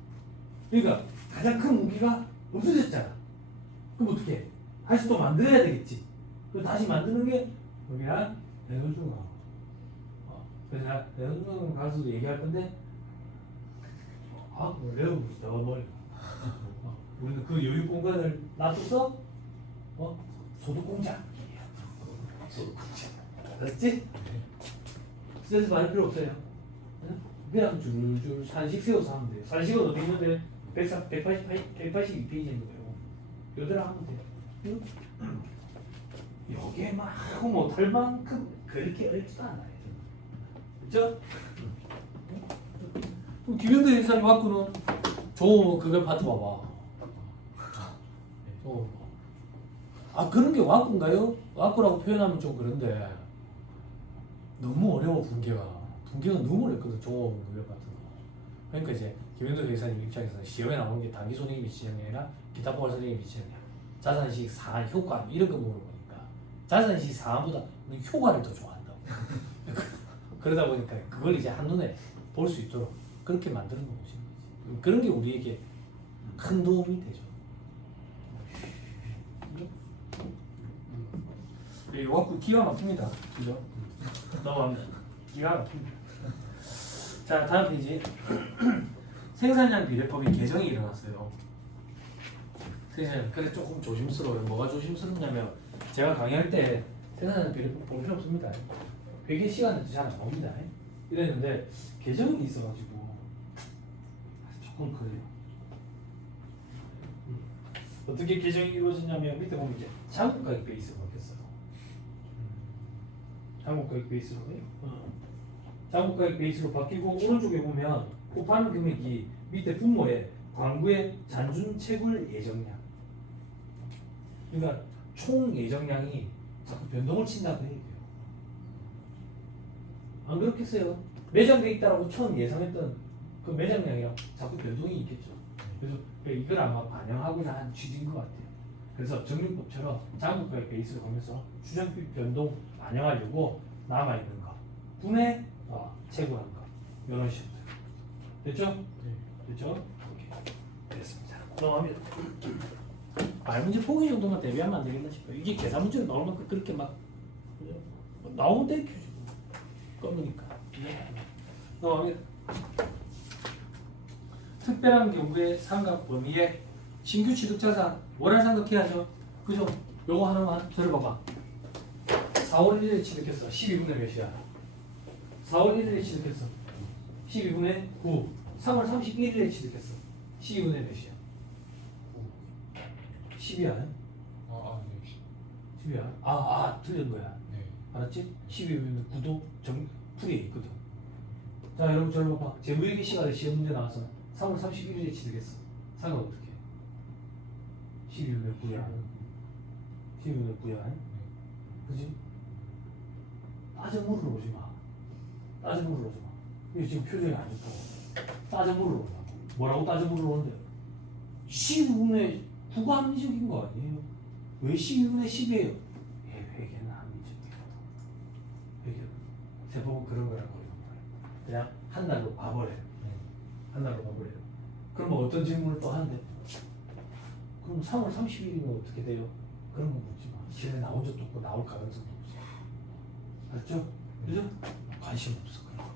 그러니까 가장 큰 무기가 없어졌잖아. 그럼 어떻게? 다시 또 만들어야 되겠지. 그 다시 만드는 게 여기랑 내노중앙. 그래서 내가 내노중앙 가서도 얘기할 건데 외우고 넣어버려. 우리는 그 여유 공간을 놔둬서 소득공장. 소득공장. 알았지? 스트레스 받을 필요 없어요. 그냥 줄줄 산식 세워서 하면 돼요. 산식은 어디 있는데 182페이지인 거예요. 여기다 하면 돼요. 여기에 막 하고 못할 만큼 그렇게 어렵지도 않아요. 그렇죠? 김현대 회사님 갖고는 그걸 파트 봐봐. 그런 게 와꾸인가요? 와꾸라고 표현하면 좀 그런데 너무 어려워 분계가 너무 어렵거든. 그걸 같은 거. 그러니까 이제 김현도 회사님 입장에서는 시험에 나오는 게 단기 손익 미치형이 아니라 기타 포괄 손익 미치형이야. 자산식 상한 효과 이런 거 물어보니까 자산식 상한보다 효과를 더 좋아한다고. 그러다 보니까 그걸 이제 한눈에 볼 수 있도록 그렇게 만드는 거 보시는 거지. 그런 게 우리에게 큰 도움이 되죠. 이 와꾸 기가 막힙니다. 그죠? 넘어갑니다. 기가 막힙니다. 자, 다음 페이지. 생산량 비례법이 개정이 일어났어요. 그래서 조금 조심스러워요. 뭐가 조심스럽냐면 제가 강의할 때 생산량 비례법 볼 필요 없습니다. 회계 시간은 잘 안 나옵니다. 이랬는데 개정이 있어가지고 조금 그래요. 어떻게 개정이 이루어지냐면 밑에 보면 이제 장부가액 베이스가 바뀌었어요. 장부가액 베이스로 장부가액 베이스로 바뀌고 오른쪽에 보면 곱하는 금액이 밑에 분모에 광구의 잔존 채굴 예정량. 그러니까 총 예정량이 자꾸 변동을 친다고 해요. 안 그렇겠어요? 매장돼 있다라고 처음 예상했던 그 매장량이랑 자꾸 변동이 있겠죠. 그래서 이걸 아마 반영하고자 한 취지인 것 같아요. 그래서 정률법처럼 장부가액 베이스로 가면서 추정비 변동 반영하려고 남아있는 거 분해 채굴한 거 이런 식으로 됐죠? 네. 됐죠? 오케이. 됐습니다. 넘어갑니다. 말문제 포기 정도만 대비하면 안 되겠나 싶어요. 이게 계산 문제로 나올 만큼 그렇게 막 나오면 되죠. 검으니까. 넘어갑니다. 특별한 경우에 상각 범위에 신규 취득자산 월할 상각해야죠. 그죠? 요거 하나만 들어봐봐. 4월 1일에 취득했어. 12분의 몇이야? 4월 1일에 취득했어. 12분의 9. 3월 31일에 취득했어. 12분의 몇이야? 10이야. 네. 10이야. 틀린 거야. 네. 알았지? 12분의 9도 풀이에 있거든. 자, 여러분 저를 봐봐. 재무회계 시간에 시험 문제 나와서 3월 31일에 취득했어. 상은 어떻게? 12분의 9야. 12분의 9야. 그지? 따져 물어보지 마. 따져 물어보지 마. 이거 지금 표정이 안 좋다고. 따져 물어보라고. 뭐라고 따져 물어보는데? 12분의 9가 합리적인 거 아니에요? 왜 12분의 10이에요? 예, 회계는 합리적이에요. 회계는. 세법은 그런 거라고. 그냥 한 날로 봐버려요. 한 날로 봐버려요. 그러면 어떤 질문을 또 하는데? 그럼 3월 30일이면 어떻게 돼요? 그런 거 묻지 마. 시험에 나온 적도 없고 나올 가능성도 없어. 알았죠? 그죠? 관심 없어. 그런 거.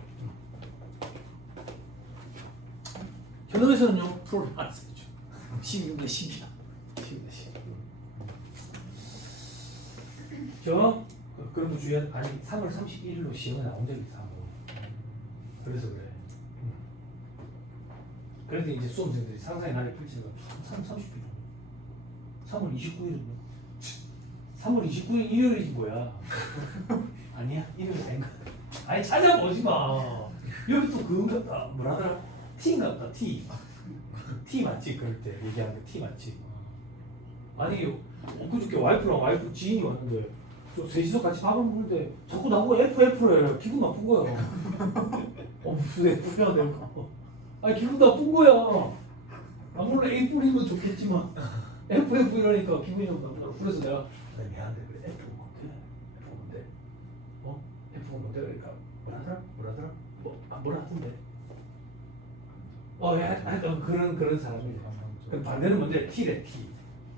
현업에서는요, 프로를 안 쓰죠. 12분의 10이야. 12분의 10. 그런 거 주의해. 아니, 3월 31일로 시험에 나온 적이 있어. 그래서 그래. 그런데 이제 수험생들이 상상의 날이 펼치는 거 3월 30일. 3월 29일은 3월 29일 일요일이 뭐야? 아니야? 일요일 아닌가? 아니 찾아보지 마. 여기 또 그건 같다. 뭐라더라? T 같다. T. T 맞지? 그럴 때 얘기하는 거 T 맞지? 아니 엊그저께 와이프 지인이 왔는데 저 셋이서 같이 밥을 먹는데 자꾸 나보고 FF래. 기분 나쁜 거야. 무슨 F야 내가. 아니 기분 나쁜 거야. 물론 A 뿌리면 좋겠지만 FF 이러니까 기분이 좀 나쁘더라고. 그래서 내가 미안한데 그래 F 뭔데? F 뭔데? F 뭔데? 그러니까 뭐라더라? 뭐라 하던데? 하여튼 그런 사람이에요. 그럼 반대는 뭔데? T래 T.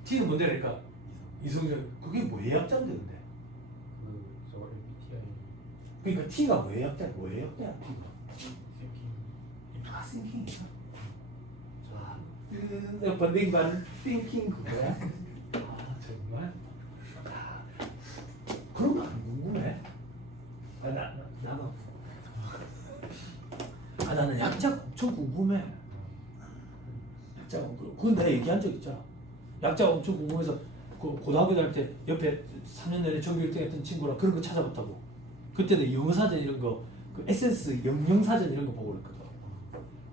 T는 뭔데? 그러니까 이성적 그게 뭐의 약자인데 근데? 저거 MBTI. 그러니까 T가 뭐의 약자야? 뭐의 약자야 T가? thinking. 번딩 반 thinking 그거야? 정말? 그런 거 안 궁금해? 나는 약자가 엄청 궁금해. 약자가 그건 내가 얘기한 적 있잖아. 약자가 엄청 궁금해서 고등학교 다닐 때 옆에 3년 내내 전교 1등 했던 친구랑 그런 거 찾아봤다고. 그때는 영어사전 이런 거, 그 에센스 영영사전 이런 거 보고 그랬거든.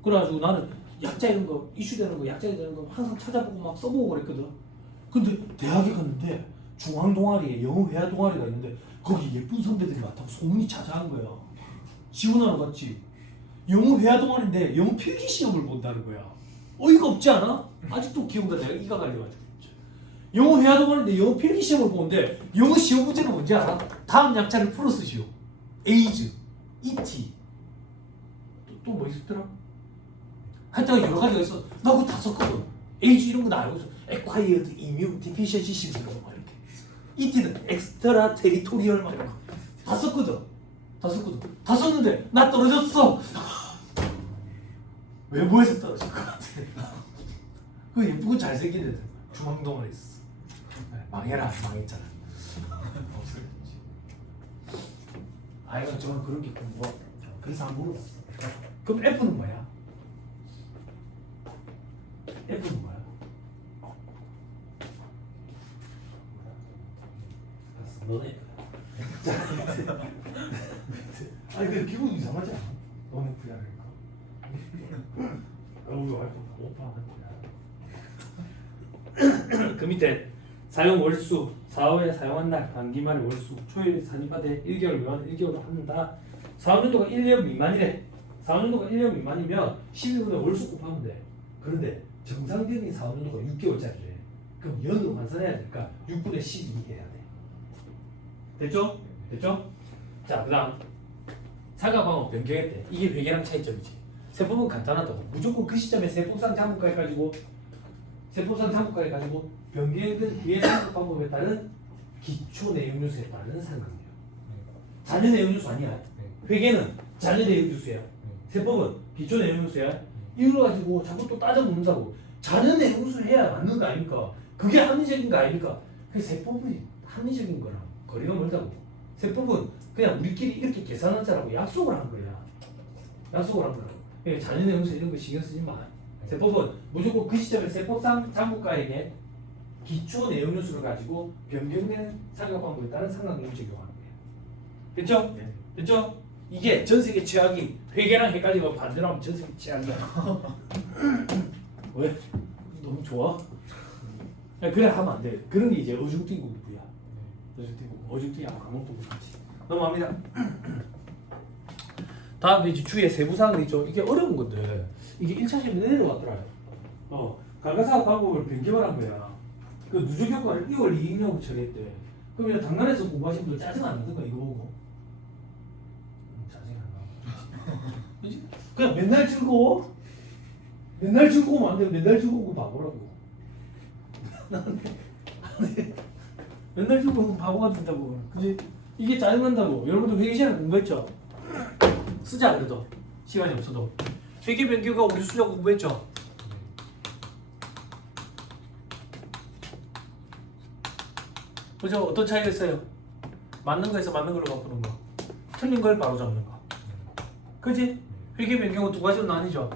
그래가지고 나는 약자 이런 거 이슈되는 거 약자 되는 거 항상 찾아보고 막 써보고 그랬거든. 근데 대학에 갔는데 중앙 동아리에 영어 회화 동아리가 있는데 거기 예쁜 선배들이 많다고 소문이 자자한 거야. 지원하러 갔지. 영어 회화 동아리인데 영어 필기 시험을 본다는 거야. 어이가 없지 않아? 아직도 기억나. 내가 이가 갈려가지고. 영어 회화 동아리인데 영어 필기 시험을 보는데 영어 시험 문제는 뭔지 알아? 다음 약자를 풀어 쓰시오. age, et. 또 뭐 있었더라? 하여튼 여러 가지가 있어. 나 그거 다 썼거든. age 이런 거 나 알고 있어. acquired immune deficiency syndrome 막 이렇게. et는 extra territorial 막 이런 거. 다 썼거든. 다 썼는데 나 떨어졌어. 외모에서 떨어질 것 같아. 그 예쁘고 잘생긴 애들 중앙동아리 있어. 망해라. 망했잖아. 없어졌지. 아이가 저는 그런 게 공부. 그래서 안 물어봤어. 그럼 F는 뭐야? F는 뭐야? 너네 아니 근데 기분 이상하지 않아? 너네 부자니까. 우리 와이프 오빠한테. 그 밑에 사용 월수 4월에 사용한 날 단기만의 월수 초일 산입하되 1개월 미만 1개월로 합니다. 4년도가 1년 미만이래. 4년도가 1년 미만이면 12분의 월수 곱하면 돼. 그런데 정상적인 4년도가 6개월짜리래. 그럼 연으로 환산해야 되니까 6분의 12 해야 돼. 됐죠? 됐죠? 자, 그 다음 사과방어 변경했대. 이게 회계랑 차이점이지. 세법은 간단하다고. 무조건 그 시점에 세법상 잠복까지 가지고 변경된 뒤에 상급 방법에 따른 기초 내용 요소에 따른 상급이에요. 자녀 내용 요소 아니야. 회계는 자녀 내용 요소야. 세법은 기초 내용 요소야. 이걸 가지고 자꾸 또 따져먹는다고. 자연의 우수를 해야 맞는 거 아닙니까? 그게 합리적인 거 아닙니까? 그 세법이 합리적인 거랑 거리가 멀다고. 세법은 그냥 우리끼리 이렇게 계산하자라고 약속을 한 거야. 약속을 한 거라고. 그러니까 자연의 우수 이런 거 신경 쓰지 마. 세법은 무조건 그 시점에 세법상 작곡가에게 기초 내용 요소를 가지고 변경된 삼각 방법에 따른 삼각형을 적용하는 거예요. 됐죠? 네. 됐죠? 이게 전 세계 최악이 회계랑 헷갈리고 반대로 하면 전 세계 최악이야. 왜? 너무 좋아? 야, 그래 하면 안 돼. 그런 게 이제 어중뛴 공부야. 어중뛴이 아무것도 못하지. 넘어갑니다. 다음에 이제 주의 세부사항이 좀 이게 어려운 건데 이게 1차 시험에 내려왔더라요. 가가사업 방법을 변경을 한 거야. 그 누적 효과를 2월 2일령으로 처리했대. 그러면 당란에서 공부하신 분들 짜증 안 나던가 이거 보고? 짜증 안 나. 그지? 그냥 맨날 즐거워. 맨날 즐거우면 안 돼. 맨날 즐거우면 바보라고. 맨날 즐거우면 바보가 된다고. 그지? 이게 짜증난다고. 여러분들 회계 시간에 공부했죠? 쓰자 그래도. 시간이 없어도. 회계 변경과 우리 수작 공부했죠? 그죠? 어떤 차이가 있어요? 맞는 거에서 맞는 걸로 바꾸는 거. 틀린 걸 바로 잡는 거. 그지? 회계 변경은 두 가지로 나뉘죠.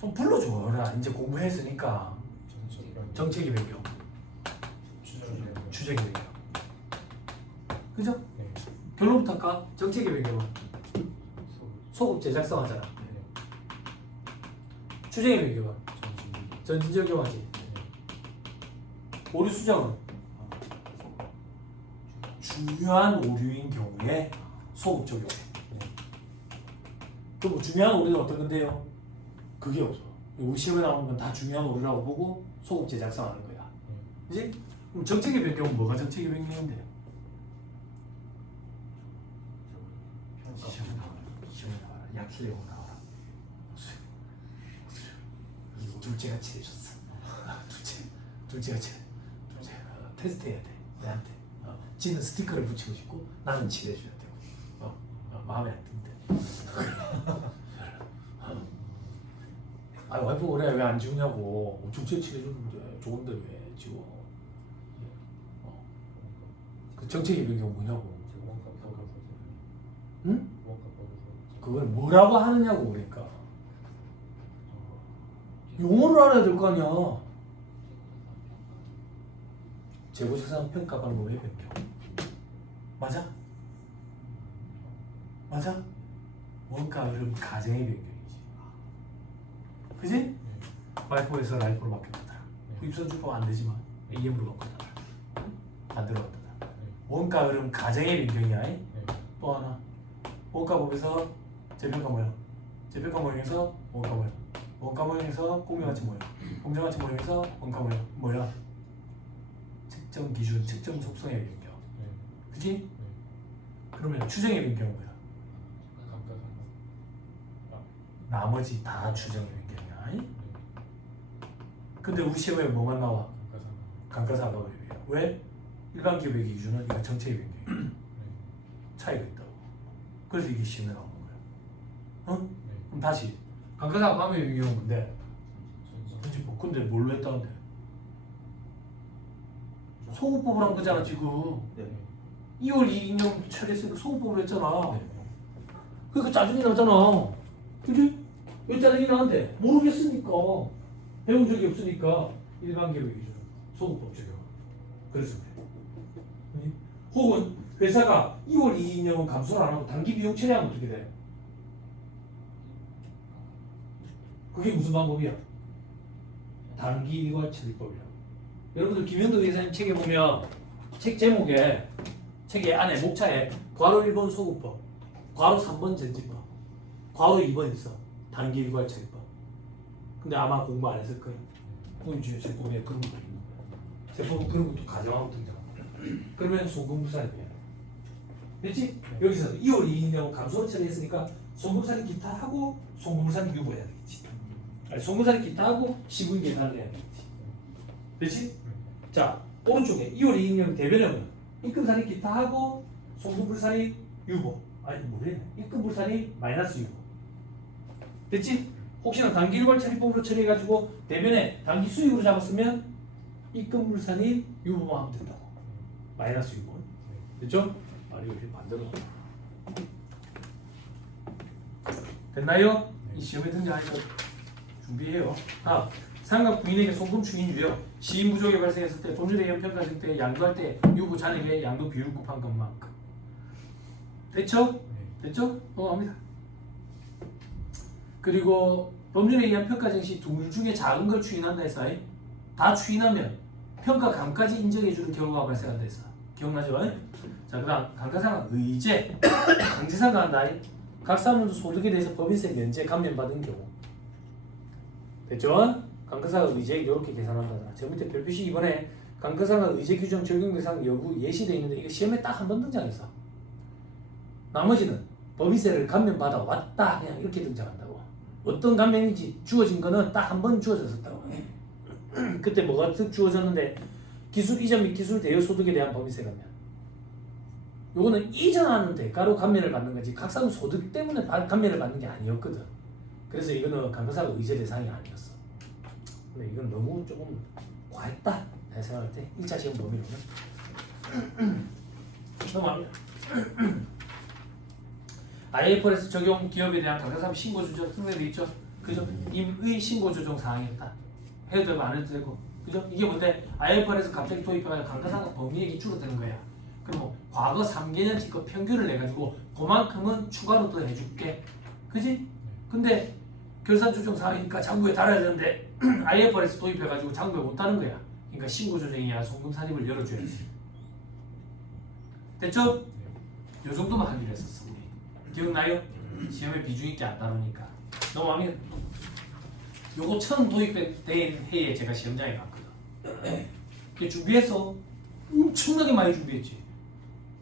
좀 불러줘라. 이제 공부했으니까. 정책의 변경, 추정의 변경. 그죠? 네. 결론부터 할까? 정책의 변경은 소급 제작성 하잖아. 추정의 변경은 전진 적용하지. 오류 수정은 중요한 오류인 경우에 소급 적용해. 그럼 뭐 중요한 오류는 어떤 건데요? 그게 없어. 우리 시험에 나오는 건 다 중요한 오류라고 보고 소급 제작성하는 거야. 그지? 그럼 정책의 변경은 뭐가 정책의 변경인데? 시험에 나와라. 약실내용 나와라. 이거 둘째가 칠해줬어. 둘째가 테스트 해야 돼. 내한테. 지는 스티커를 붙이고 싶고 나는 칠해줘야 되고. 마음에 안 든대. 아 와이프 그래 왜 안 지우냐고. 둘째 칠해줬는데 좋은데 왜 지워? 그 정책의 변경 뭐냐고. 응? 그걸 뭐라고 하느냐고 그러니까. 용어를 알아야 될 거 아니야. 재고식상 평가 방법의 변경. 맞아? 맞아? 원가 흐름 가정의 변경이지. 그지? 와이프에서 라이프로 바뀌었다. 입선주법 안 되지만 AM으로 바꿨다. 반대로 바꿨다. 원가 흐름 가정의 변경이야. 또 하나. 원가법에서 재평가 모형. 재평가 모형에서 원가 모형. 원가 모형에서 공정가치 모형. 공정가치 모형에서 원가 모형. 뭐야? 측정 기준, 측정 속성의 변경. 그치? 그러면 추정의 변경은 뭐야? 나머지 다 추정의 변경이야. 근데 우리 시험에 뭐만 나와? 감가상각법이에요. 왜? 일반 기업의 기준은 이거 정책의 변경이야. 차이가 있다고. 그래서 이게 시험에 나오는 거야. 어? 그럼 다시 감가상각법의 변경은 뭔데? 그치? 뭐 근데 뭘로 했다는데? 소급법을 한 거잖아 지금. 2월 2일령 처리했으니까 소급법으로 했잖아. 그러니까 짜증이 나잖아. 그지? 왜 짜증이 나는데? 모르겠으니까. 배운 적이 없으니까 일반 기업의 기준 소급법 적용. 그래서 그래. 혹은 회사가 2월 2일령은 감소를 안 하고 단기 비용 처리하면 어떻게 돼? 그게 무슨 방법이야? 단기 일괄 처리법이라고. 여러분들 김현도 회사님 책에 보면 책 제목에 책의 안에 목차에 괄호 1번 소급법, 괄호 3번 전지법, 괄호 2번 있어. 단기 일괄 처리법. 근데 아마 공부 안 했을 거예요. 그럼 이제 세법에 그런 것도 있는 거야. 세법은 그런 것도 가정하고 등장한 거야. 그러면 송금부산이야. 됐지? 여기서 2월 2일령 감소를 처리했으니까 송금부산이 기타 하고 송금부산이 유보해야 되겠지. 아니, 송금부산이 기타 하고 시분 계산을 해야 되겠지. 됐지? 자, 오른쪽에 2월 2일령 대변형은 입금산이 기타 하고 송금불산이 유보. 아니 뭐래? 입금불산이 마이너스 유보. 됐지? 혹시나 단기 일괄 처리법으로 처리해가지고 대변에 단기 수익으로 잡았으면 입금물산이 유보만 하면 된다고. 마이너스 유보. 됐죠? 아니 이렇게 반대로. 됐나요? 이 시험에 등장하니까 준비해요. 다음 상각 부인에게 송금 추인 유형 시인 부족이 발생했을 때 법률의 연평가식 때 양도할 때 유보 잔액의 양도 비율 곱한 것만큼. 됐죠? 됐죠? 넘어갑니다. 그리고 법률에 의한 평가 정시 둘 중에 작은 걸 추인한다 했어. 다 추인하면 평가 감까지 인정해주는 경우가 발생한다 했어. 기억나죠? 자, 그 다음 감가상각 의제 강제상각 한다. 각 사람도 소득에 대해서 법인세 면제 감면받은 경우. 됐죠? 감가상각 의제 이렇게 계산한다더라. 저 밑에 별표시 이번에 감가상각 의제 규정 적용 대상 여부 예시돼 있는데 이거 시험에 딱 한 번 등장했어. 나머지는 법인세를 감면받아 왔다 그냥 이렇게 등장한다고. 어떤 감면인지 주어진 거는 딱 한 번 주어졌었다고. 그때 뭐가 주어졌는데 기술 이전 및 기술 대여 소득에 대한 법인세 감면. 요거는 이전하는 대가로 감면을 받는 거지 각 사람 소득 때문에 감면을 받는 게 아니었거든. 그래서 이거는 감가상각 의제 대상이 아니었어. 근데 이건 너무 조금 과했다 내가 생각할 때 1차 시험 범위로는. 넘어갑니다. IFRS 적용 기업에 대한 감가상각 신고 조정 특례돼 있죠. 그죠? 임의 신고 조정 사항이었다. 해도 되고 안 해도 되고. 그죠? 이게 뭔데 IFRS 갑자기 도입해가지고 감가상각 범위액이 줄어드는 거야. 그럼 뭐 과거 3개년치 거 평균을 내가지고 그만큼은 추가로 더 해줄게. 그지? 근데 결산 조정 사항이니까 장부에 달아야 되는데 IFRS 도입해가지고 장부에 못 다는 거야. 그러니까 신고 조정이야 송금 산입을 열어줘야지. 됐죠? 요 정도만 하기로 했었어. 기억나요? 시험에 비중 있게 안 다루니까. 넘어가면 요거 처음 도입된 해에 제가 시험장에 갔거든. 준비해서 엄청나게 많이 준비했지.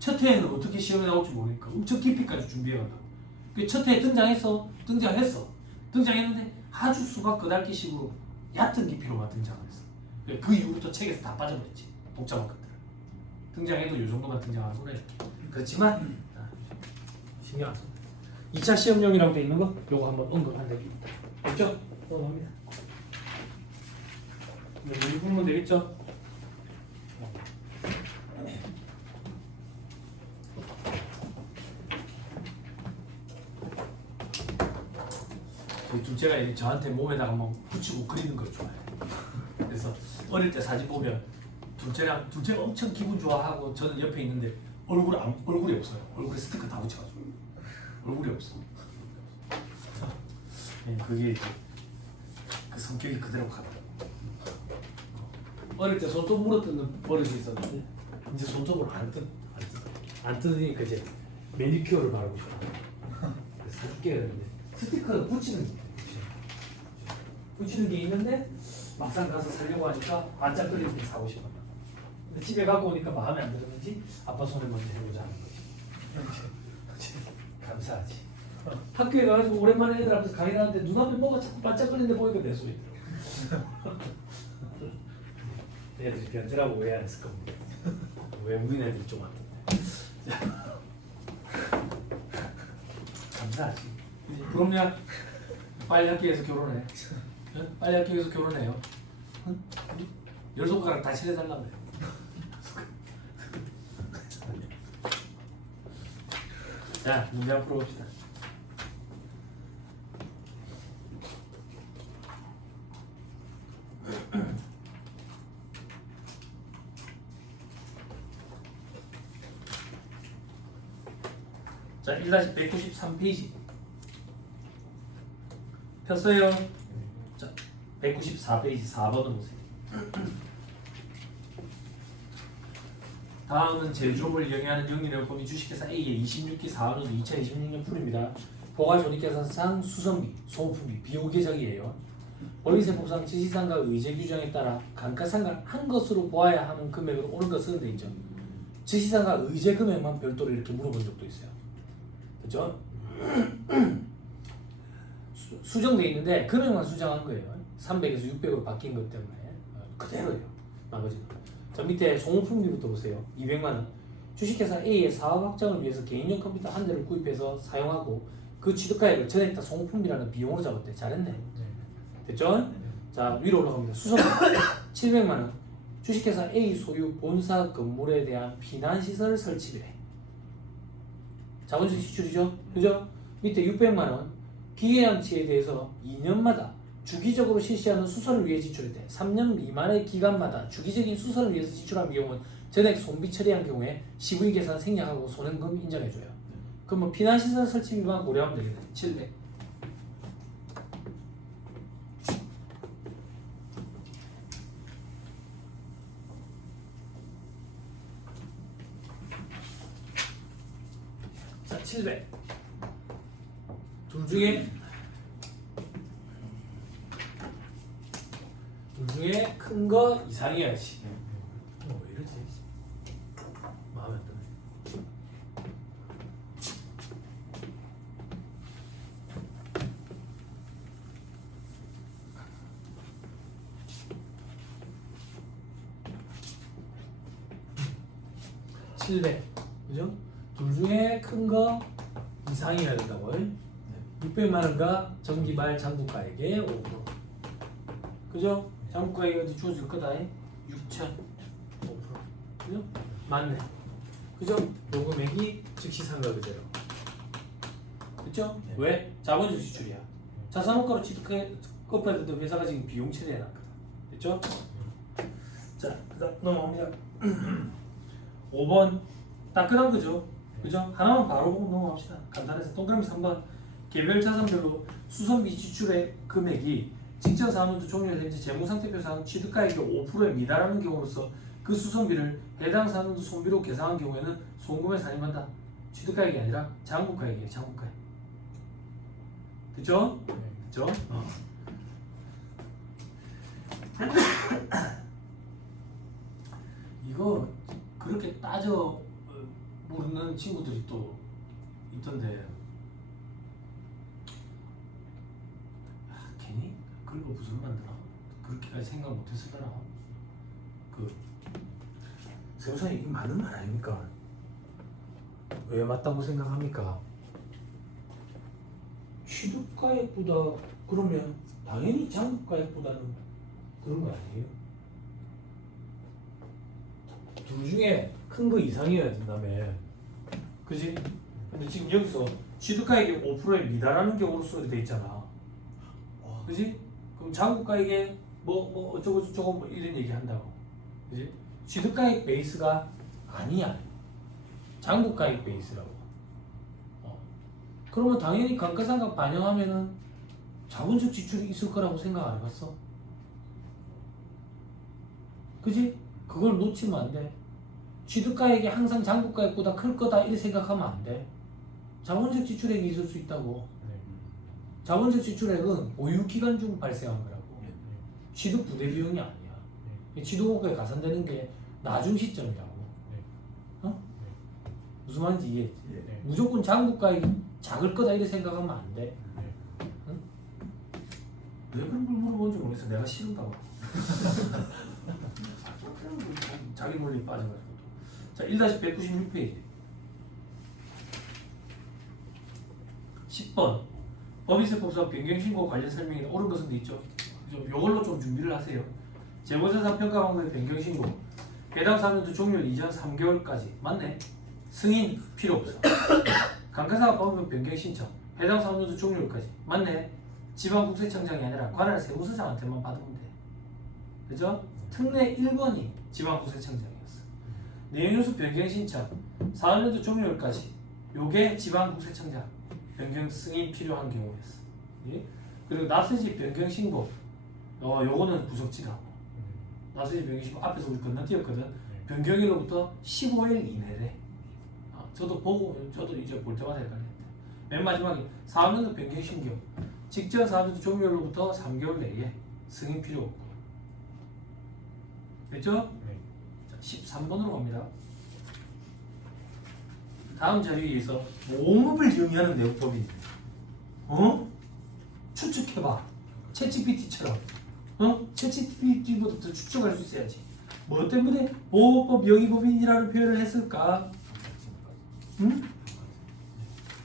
첫 해에는 어떻게 시험에 나올지 모르니까 엄청 깊이까지 준비해간다고. 첫 해에 등장했어. 등장했는데 아주 수박 끄달기식으로 얕은 깊이로만 등장했어. 그 이후부터 책에서 다 빠져버렸지. 복잡한 것들. 등장해도 요 정도만 등장하는 거래. 그렇지만 신경 안 써. 2차 시험용이라고 돼 있는 거 요거 한번 언급한 적이 있다. 됐죠? 넘어갑니다. 여기 보면 되겠죠? 저희 둘째가 저한테 몸에다가 막 붙이고 그리는 걸 좋아해. 그래서 어릴 때 사진 보면 둘째가 엄청 기분 좋아하고 저는 옆에 있는데 얼굴이 없어요. 얼굴에 스티커 다 붙여가지고 얼굴이 없어. 그게 이제 그 성격이 그대로 가더라고. 어릴 때 손톱 물어뜯는 버릇이 있었는데 이제 손톱을 안 뜯으니까 이제 매니큐어를 바르고 싶어. 그래서 사줄게 했는데 스티커를 붙이는 게 있는데 막상 가서 살려고 하니까 반짝거리는 게 사고 싶어. 근데 집에 갖고 오니까 마음에 안 들었는지 아빠 손에 먼저 해보자 하는 거지. 감사하지. 학교에 가가지고 오랜만에 애들 앞에서 강의를 하는데 눈앞에 뭐가 자꾸 반짝거리는데 보니까 내 소리 들어. 애들이 변태라고 오해 안 했을 겁니다. 왜 우리 애들이 좀 안돼. 감사하지. 부럽냐? 빨리 학교에서 결혼해. 응? 빨리 학교에서 결혼해요. 응? 10손가락 다 칠해달라고 해요. 자, 문제 한번 풀어봅시다. 자, 1-193페이지 폈어요. 자, 194페이지 4번으로 보세요. 다음은 제조업을 영위하는 영리력 범위 주식회사 A의 26기 4월은 2026년 풀입니다. 보관손익계산상 수선비, 소모품비, 비용계정이에요. 법인세법상 지시상과 의제 규정에 따라 감가상각 한 것으로 보아야 하는 금액으로 옳은 것은 돼 있죠. 지시상과 의제 금액만 별도로 이렇게 물어본 적도 있어요. 그렇죠? 수정돼 있는데 금액만 수정한 거예요. 300에서 600으로 바뀐 것 때문에 그대로예요. 나머지는. 자, 밑에 소모품비부터 보세요. 200만 원. 주식회사 A의 사업 확장을 위해서 개인용 컴퓨터 한 대를 구입해서 사용하고 그 취득가액을 전액 다 송품비라는 비용으로 잡았대. 잘했네. 네. 됐죠? 자, 위로 올라갑니다. 수선 700만 원. 주식회사 A 소유 본사 건물에 대한 피난시설 설치비래. 자본주의 지출이죠? 그죠? 밑에 600만 원. 기계장치에 대해서 2년마다 주기적으로 실시하는 수선을 위해 지출했대. 3년 미만의 기간마다 주기적인 수선을 위해서 지출한 비용은 전액 손비 처리한 경우에 CV 계산 생략하고 손해금 인정해줘요. 그럼 뭐 피난시설 설치비만 고려하면 되겠네. 700. 자, 700. 둘 중에 큰 거 이상이어야지. 왜 이러지? 마음에 안 드네. (700) 그죠? 둘 중에 큰 거 이상이어야 된다고. 600만 원과 정기말 장부가액의 5%. 그죠? 장부가액이 어디 주어질 거다. 6천 5%. 그죠? 맞네. 그죠? 요 금액이 즉시 상가 그대로. 그죠? 네. 왜? 자본주의 지출이야. 자산호가로 취득해야 되는데 회사가 지금 비용 처리해놨거든. 됐죠? 자, 그다음 넘어갑니다. 5번 따끈한 거죠. 그죠? 하나만 바로 보고 넘어갑시다. 간단해서 동그라미 3번 개별 자산별로 수선비 지출의 금액이 직전 사업부터 종료된 현재 재무상태표상 취득가액의 5%에 미달하는 경우로서 그 수선비를 해당 사업부 손비로 계산한 경우에는 송금에 산입한다. 취득가액이 아니라 장부가액이에요. 장부가액. 그죠? 그죠? 이거 그렇게 따져 모르는 친구들이 또 있던데 괜히 그런 거 무슨 만들어? 그렇게까지 생각 못했을까나? 세우선이 이게 맞는 말 아닙니까? 왜 맞다고 생각합니까? 취득가액보다 그러면 당연히 장부가액보다는 그런 거 아니에요? 둘 중에 큰 거 이상이어야 된다며. 그지? 근데 지금 여기서 취득가액이 5%에 미달하는 경우로 돼 있잖아. 그지? 그럼 장부가액에 뭐 어쩌고 저쩌고 뭐 이런 얘기 한다고. 그지? 취득가액 베이스가 아니야. 장부가액 베이스라고. 그러면 당연히 감가상각 반영하면은 자본적 지출이 있을 거라고 생각 안 해봤어? 그지? 그걸 놓치면 안 돼. 취득가액이 항상 장부가액보다 클 거다 이렇게 생각하면 안 돼. 자본적 지출액이 있을 수 있다고. 자본적 지출액은 보유기간 중 발생한 거라고. 취득 부대 비용이 아니야. 취득원가에 가산되는 게 나중 시점이라고. 무슨 말인지 이해했지? 무조건 장부가액이 작을 거다 이렇게 생각하면 안 돼. 응? 왜 그런 걸 물어본지 모르겠어. 내가 싫은가 봐. 자기 논리 빠져가지고. 자, 1-196페이지 10번 법인세법상 변경신고 관련 설명이 옳은 것은 돼 있죠. 요걸로 좀 준비를 하세요. 재무자산 평가 방법의 변경신고 해당 사업연도 종료일 이전 3개월까지 맞네. 승인 필요 없어. 감가상각 법인 변경 신청 해당 사업연도 종료일까지 맞네. 지방국세청장이 아니라 관할 세무서장한테만 받으면 돼. 그죠? 특례 1번이 지방국세청장이었어. 내용요소 변경 신청 4년도 종료일까지 요게 지방국세청장 변경 승인 필요한 경우였어. 예? 그리고 납세지 변경 신고 요거는 구속지라고. 납세지 변경 신고 앞에서 우리 건너뛰었거든. 변경일로부터 15일 이내래. 저도 이제 볼 때마다 헷갈리는데 맨 마지막에 4년도 변경 신고 직전 4년도 종료일로부터 3개월 내에 승인 필요 없고. 됐죠? 13번으로 갑니다. 다음 자료에서 모음을 정의하는 내용법인데 추측해봐. 챗GPT처럼 챗GPT보다 더 추측할 수 있어야지. 뭐 때문에 보호법 영위법인이라는 표현을 했을까? 응?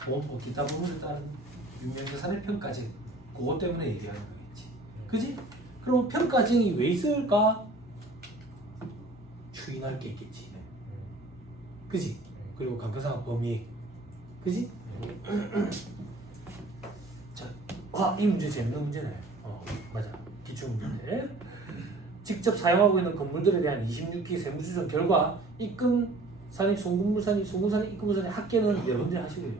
보호법 기타 부분에 따른 유명자산의 평가증 그것 때문에 얘기하는 거겠지. 그지? 그럼 평가증이 왜 있을까? 추인할 게 있겠지. 그지? 그리고 감가상각 범위. 그지? 자, 이 문제 재밌는 문제네. 맞아. 기출 문제인데. 직접 사용하고 있는 건물들에 대한 26기 세무추정 결과 입금 산입, 송금물 산입, 송금 산입, 입금물 산입 합계는 여러분들이 하시고요.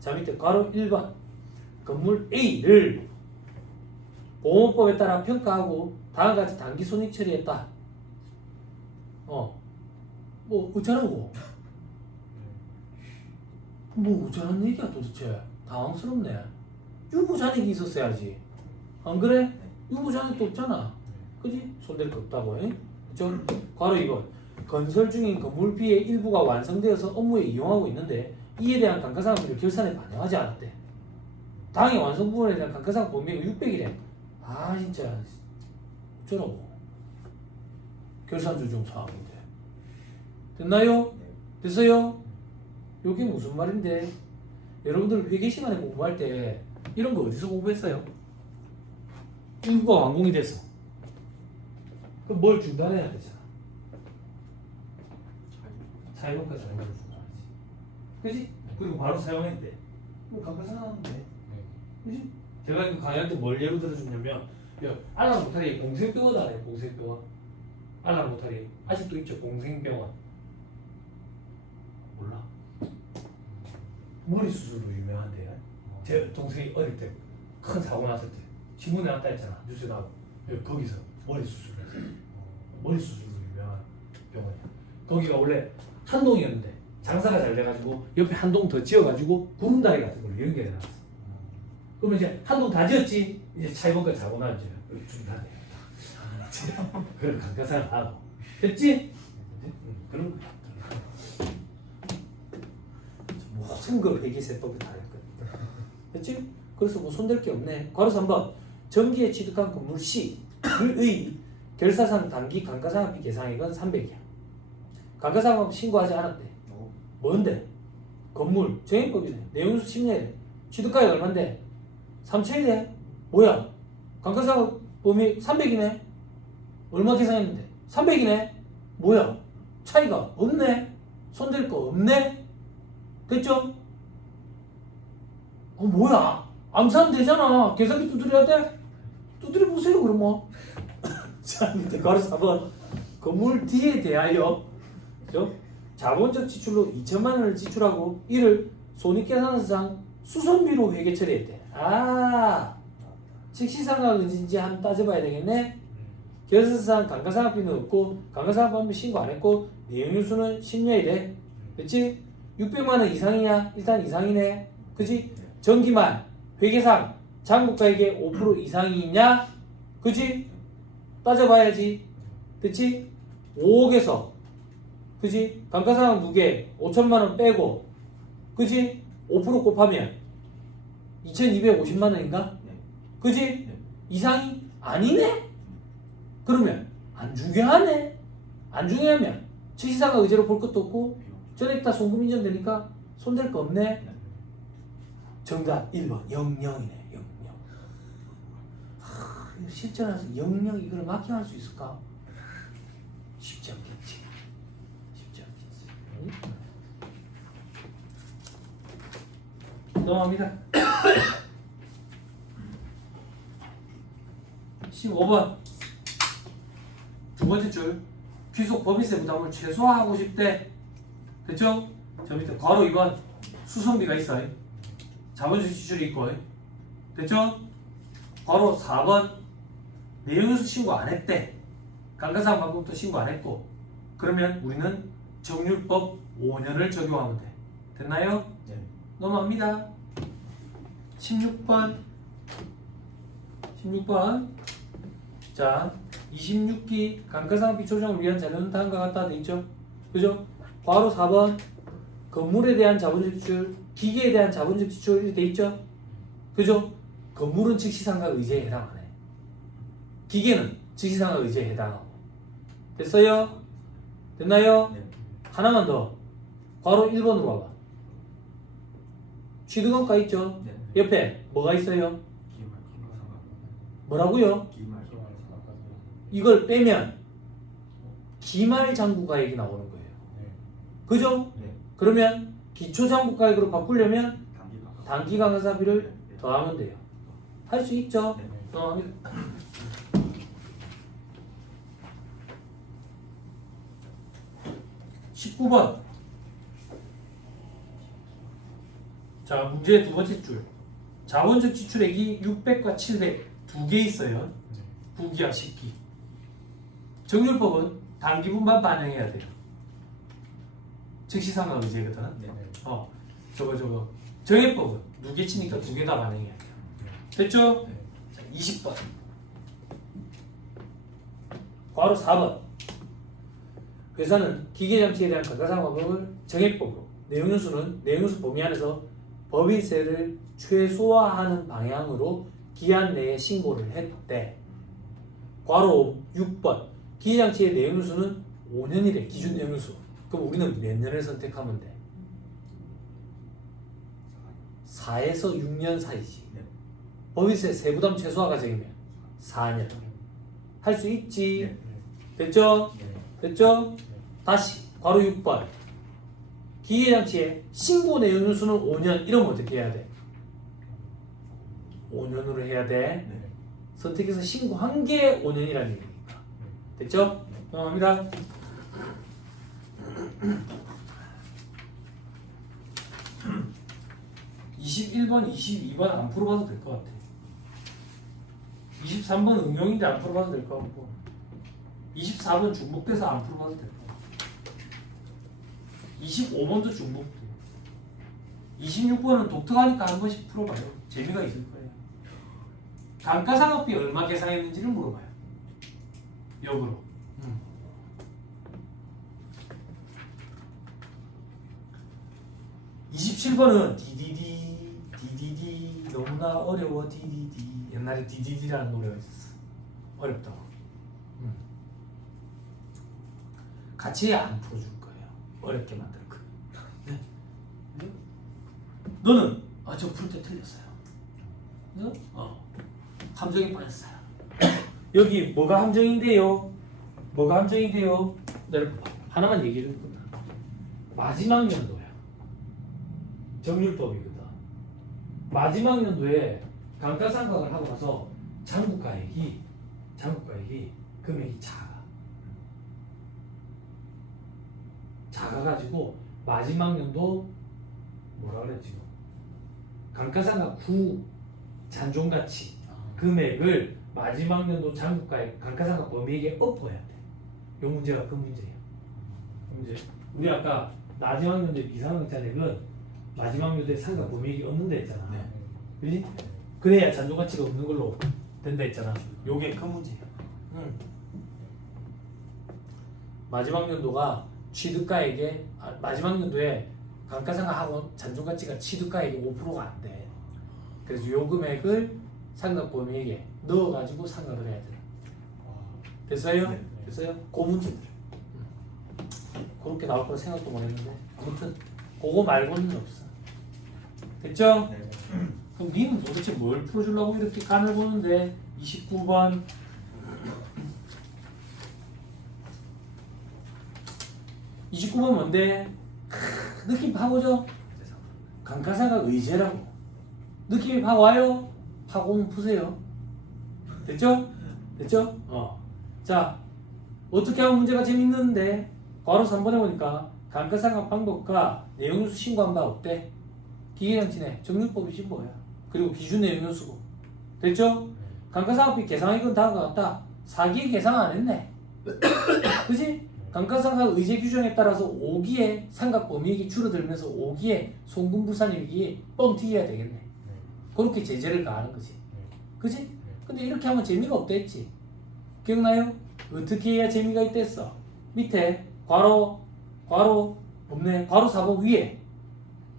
자, 밑에 괄호 1번 건물 A를 보험법에 따라 평가하고 다음과 같이 단기 손익 처리했다. 뭐 어쩌라고? 뭐 어쩌라는 얘기야 도대체? 당황스럽네. 유보잔액이 있었어야지. 안 그래? 유보잔액도 없잖아. 그지? 손댈 거 없다고. 그죠? 괄호 2번 건설 중인 건물 B의 일부가 완성되어서 업무에 이용하고 있는데 이에 대한 감가상각비를 결산에 반영하지 않았대. 당의 완성 부분에 대한 감가상각 범위가 600이래. 아 진짜 어쩌라고. 결산 조정 사항인데. 됐나요? 됐어요? 이게 무슨 말인데? 여러분들 회계 시간에 공부할 때 이런 거 어디서 공부했어요? 일부가 완공이 됐어. 그럼 뭘 중단해야 되잖아. 사용까지 하는 걸 중단하지. 그지? 그리고 바로 사용했대. 뭐 감가상각하는데. 그지? 제가 이거 강의할 때 뭘 예로 들어주냐면 알람 로타리 공생병원 알아요? 공생병원. 알람 로타리 아직도 있죠? 공생병원. 몰라? 머리 수술로 유명한데요. 제 동생이 어릴 때 큰 사고 났을 때 신문에 났다 했잖아. 뉴스에 나오고 거기서 머리 수술을 해서 머리 수술로 유명한 병원이야. 거기가 원래 한 동이었는데 장사가 잘 돼가지고 옆에 한 동 더 지어가지고 구름다리 같은 걸로 연결해놨어. 그러면 이제 한 동 다 지었지. 이제 차이번까지 자고 나 이제 중단해. 그걸 감가상각 하고 됐지? 그런 거. 모든 걸 회계세법에 다 했거든. 됐지? 그래서 뭐 손댈 게 없네. 괄호 3번 정기에 취득한 건물 C의 결사상 단기 감가상각비 계상액은 300이야. 감가상각 신고하지 않았대. 뭔데? 건물 정액법이네. 내용수 10년이래. 취득가액 얼만데? 3천이래. 뭐야? 감가상각 범위 300이네. 얼마 계상했는데? 300이네. 뭐야? 차이가 없네. 손댈 거 없네. 됐죠? 뭐야? 암산하면 되잖아. 계산기 두드려야 돼? 두드려 보세요 그러면. 자 밑에 괄호 4번 건물 D에 대하여 그죠? 자본적 지출로 2천만 원을 지출하고 이를 손익계산서상 수선비로 회계 처리했대. 즉시상각 의지인지 한번 따져봐야 되겠네. 결산서상 감가상각비는 없고 감가상각비는 신고 안 했고 내용유수는 10년이래. 그치? 600만 원 이상이냐? 일단 이상이네. 그치? 정기만 회계상 장부가액의 5% 이상이냐? 그치? 따져봐야지. 그치? 5억에서 그치? 감가상각 무게 5천만 원 빼고 그치? 5% 곱하면 2250만 원인가? 그치? 이상이 아니네? 그러면 안 중요하네? 안 중요하면 즉시상각 의제로 볼 것도 없고 전액 다 송금 인정되니까 손댈 거 없네? 정답 1번 00이네. 00. 실전에서 00 이걸 마킹할 수 있을까? 쉽지 않겠지. 쉽지 않겠지. 넘어갑니다. 15번 두 번째 줄 귀속 법인세 부담을 최소화하고 싶대. 됐죠? 저 밑에 괄호 2번 수선비가 있어요. 자본주의 지출이 있고. 됐죠? 괄호 4번 내용유수 신고 안 했대. 감가상각 방법도 신고 안 했고. 그러면 우리는 정률법 5년을 적용하면 돼. 됐나요? 네. 넘어갑니다. 16번 자 26기 감가상각비 조정을 위한 자료는 다음과 같다 돼 있죠? 그죠? 괄호 4번 건물에 대한 자본적 지출, 기계에 대한 자본적 지출이 돼 있죠? 그죠? 건물은 즉시상각 의제에 해당하네. 기계는 즉시상각 의제에 해당하고. 됐어요? 됐나요? 네. 하나만 더. 괄호 1번으로 와봐. 취득원가 있죠? 네. 옆에 뭐가 있어요? 기말 상관. 뭐라고요? 기말 상관. 이걸 빼면 기말장부가액이 나오는 거예요. 네. 그죠? 네. 그러면 기초장부가액으로 바꾸려면 단기가. 단기강사비를 네. 더하면 돼요. 할 수 있죠? 네. 어, 19번. 자, 문제의 두 번째 줄. 자본적 지출액이 600과 700 두 개 있어요. 네. 9기와 10기. 정률법은 단기분만 반영해야 돼요. 즉시상각 의제거든. 네. 저거. 정액법은 두 개 치니까 두 개 다 반영해야 돼요. 됐죠? 네. 자, 20번. 바로 4번. 회사는 기계장치에 대한 감가상각법을 정액법으로 내용연수는 내용연수 범위 안에서 법인세를 최소화하는 방향으로 기한 내에 신고를 했대. 괄호 6번. 기계장치의 내용연수는 5년이래. 기준 내용연수. 그럼 우리는 몇 년을 선택하면 돼? 4에서 6년 사이지. 네. 법인세 세부담 최소화 과정이면 4년. 할 수 있지. 네. 됐죠? 네. 됐죠? 네. 다시 괄호 6번. 기계장치의 신고 내용연수는 5년. 이러면 어떻게 해야 돼? 5년으로 해야 돼. 네. 선택해서 신고한 게 5년이라는 얘기니까. 됐죠? 합니다. (21번) (22번) 안 풀어봐도 될 것 같아. 23번 응용인데 안 풀어봐도 될 것 같고 24번 중복돼서 안 풀어봐도 될 것 같고 25번도 중복돼. 26번은 독특하니까 한 번씩 풀어봐요. 재미가 있을 거예요. 감가상각비 얼마 계산했는지를 물어봐요. 역으로. 27번은 디디디 너무나 어려워 디디디. 옛날에 디디디라는 노래가 있었어. 어렵다고. 같이 안 풀어줄 거예요. 어렵게 만들 거예요. 네. 너는 저 풀 때 틀렸어요. 함정이 빠졌어요. 여기 뭐가 함정인데요? 뭐가 함정인데요? 내가 하나만 얘기해 줄 거야. 마지막 연도야. 정률법이거든. 마지막 연도에 감가상각을 하고 나서 장부가액이 금액이 작아가지고 마지막 연도 뭐라 그래 지금 감가상각 후 잔존가치 금액을 마지막 연도 장부가액 감가상각 범위액에 엎어야 돼. 요 문제가 그 문제예요. 문제. 우리 아까 마지막 연도의 비상환급자액은 마지막 연도에 상각 범위액이 없는데 했잖아. 네. 그지? 그래야 잔존가치가 없는 걸로 된다 했잖아. 요게 큰 문제야. 마지막 연도가 취득가액에 마지막 연도에 감가상각하고 잔존가치가 취득가액이 5%가 안 돼. 그래서 요 금액을 상각 범위액에 넣어가지고 상각을 해야 돼. 됐어요? 네. 됐어요? 그 문제들. 그렇게 나올 거라 생각도 못 했는데 아무튼 그거 말고는 없어. 됐죠? 네. 그럼 니는 도대체 뭘 풀어주려고 이렇게 간을 보는데 29번 29번 뭔데? 느낌 파고죠? 감가상각 의제라고. 느낌이 파 와요? 파고는 푸세요. 됐죠? 됐죠? 자, 어떻게 하면 문제가 재밌는데 바로 3번에 보니까 감가상각 방법과 내용연수 신고한 바 없대. 기계장치네. 정률법이지 뭐야. 그리고 기준 내용연수고. 됐죠? 감가상각비 계산액은 다음과 같다. 사기에 계산 안 했네. 그지? 감가상각 의제 규정에 따라서 5기에 상각 범위액이 줄어들면서 5기에 송금불산일기 뻥튀기가 되겠네. 그렇게 제재를 가하는 거지. 그지? 근데 이렇게 하면 재미가 없댔지. 기억나요? 어떻게 해야 재미가 있댔어? 밑에 괄호 없네. 괄호 4번 위에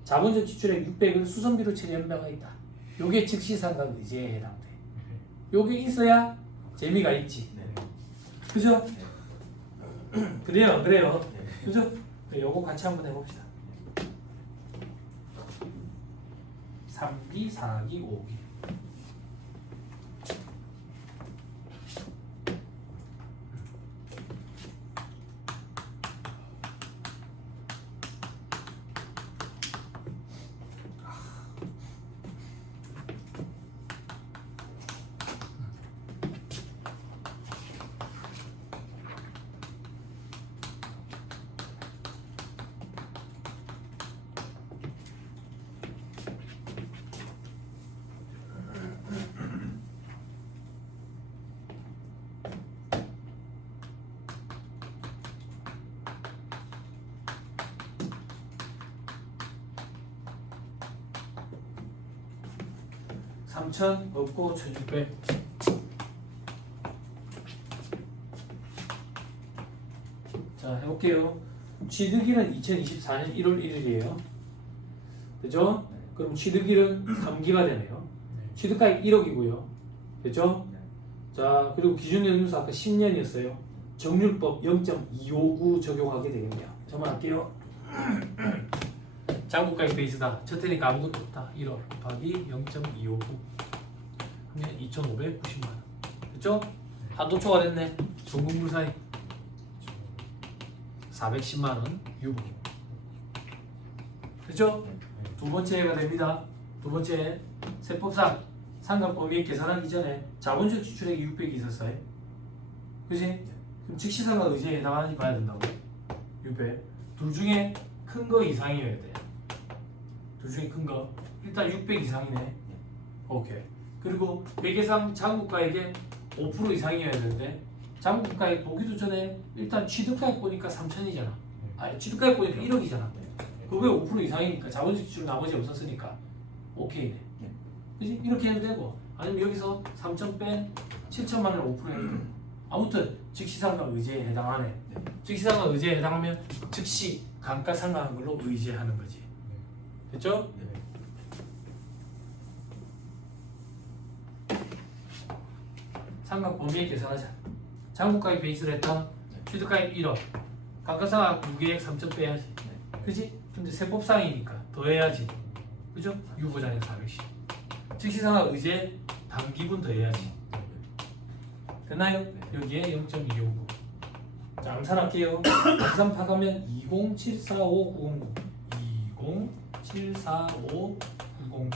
자본적 지출액 600을 수선비로 처리한 바가 있다. 요게 즉시상각 의제에 해당돼. 요게 있어야 재미가 있지. 그죠? 그래요. 그죠? 요거 같이 한번 해봅시다. 3기, 4기, 5기. (3,000) 없고 1,600. 자, 해볼게요. 취득일은 2024년 1월 1일이에요. 그죠? 그럼 취득일은 3기가 되네요. 취득가액 1억이고요. 그죠? 자, 그리고 기준연료수 아까 10년이었어요. 정률법 0.259 적용하게 되겠네요. 저만 할게요. 장부가액 베이스다. 첫 해니까 아무것도 없다. 1억 곱하기 0.259 하면 2,590만원. 그쵸? 한도 초과됐네. 종금불사액 410만원 유보. 그쵸? 두 번째 해가 됩니다. 두 번째 세법상 상각범위액 계산하기 전에 자본적 지출액이 600이 있었어요. 그치? 그럼 즉시상각 의지에 해당하는지 봐야 된다고. 600. 둘 중에 큰 거 이상이어야 돼. 둘 중에 큰 거. 일단 600 이상이네. 오케이. 그리고 회계상 장부가액의 5% 이상이어야 되는데 장부가액 보기도 전에 일단 취득가액 보니까 3,000이잖아. 아니 취득가액 보니까 1억이잖아. 그거에 5% 이상이니까 자본적 지출 나머지 없었으니까 오케이네. 그치? 이렇게 해도 되고 아니면 여기서 3,000 뺀 7천만 원을 5% 해도 되고 아무튼 즉시상각 의지에 해당하네. 즉시상각 의지에 해당하면 즉시 감가상각한 걸로 의지하는 거지. 됐죠? 상각 범위액 계산하자. 장부가액 베이스로 했던 취득가액 1억 감가상각 무계액 3,000 빼야지. 그치? 근데 세법상이니까 더해야지. 그죠? 유보자액 410. 즉시상각 의지에 당기분 더해야지. 됐나요? 여기에 0.259. 자, 암산할게요. 암산 파가면 2074590 2074590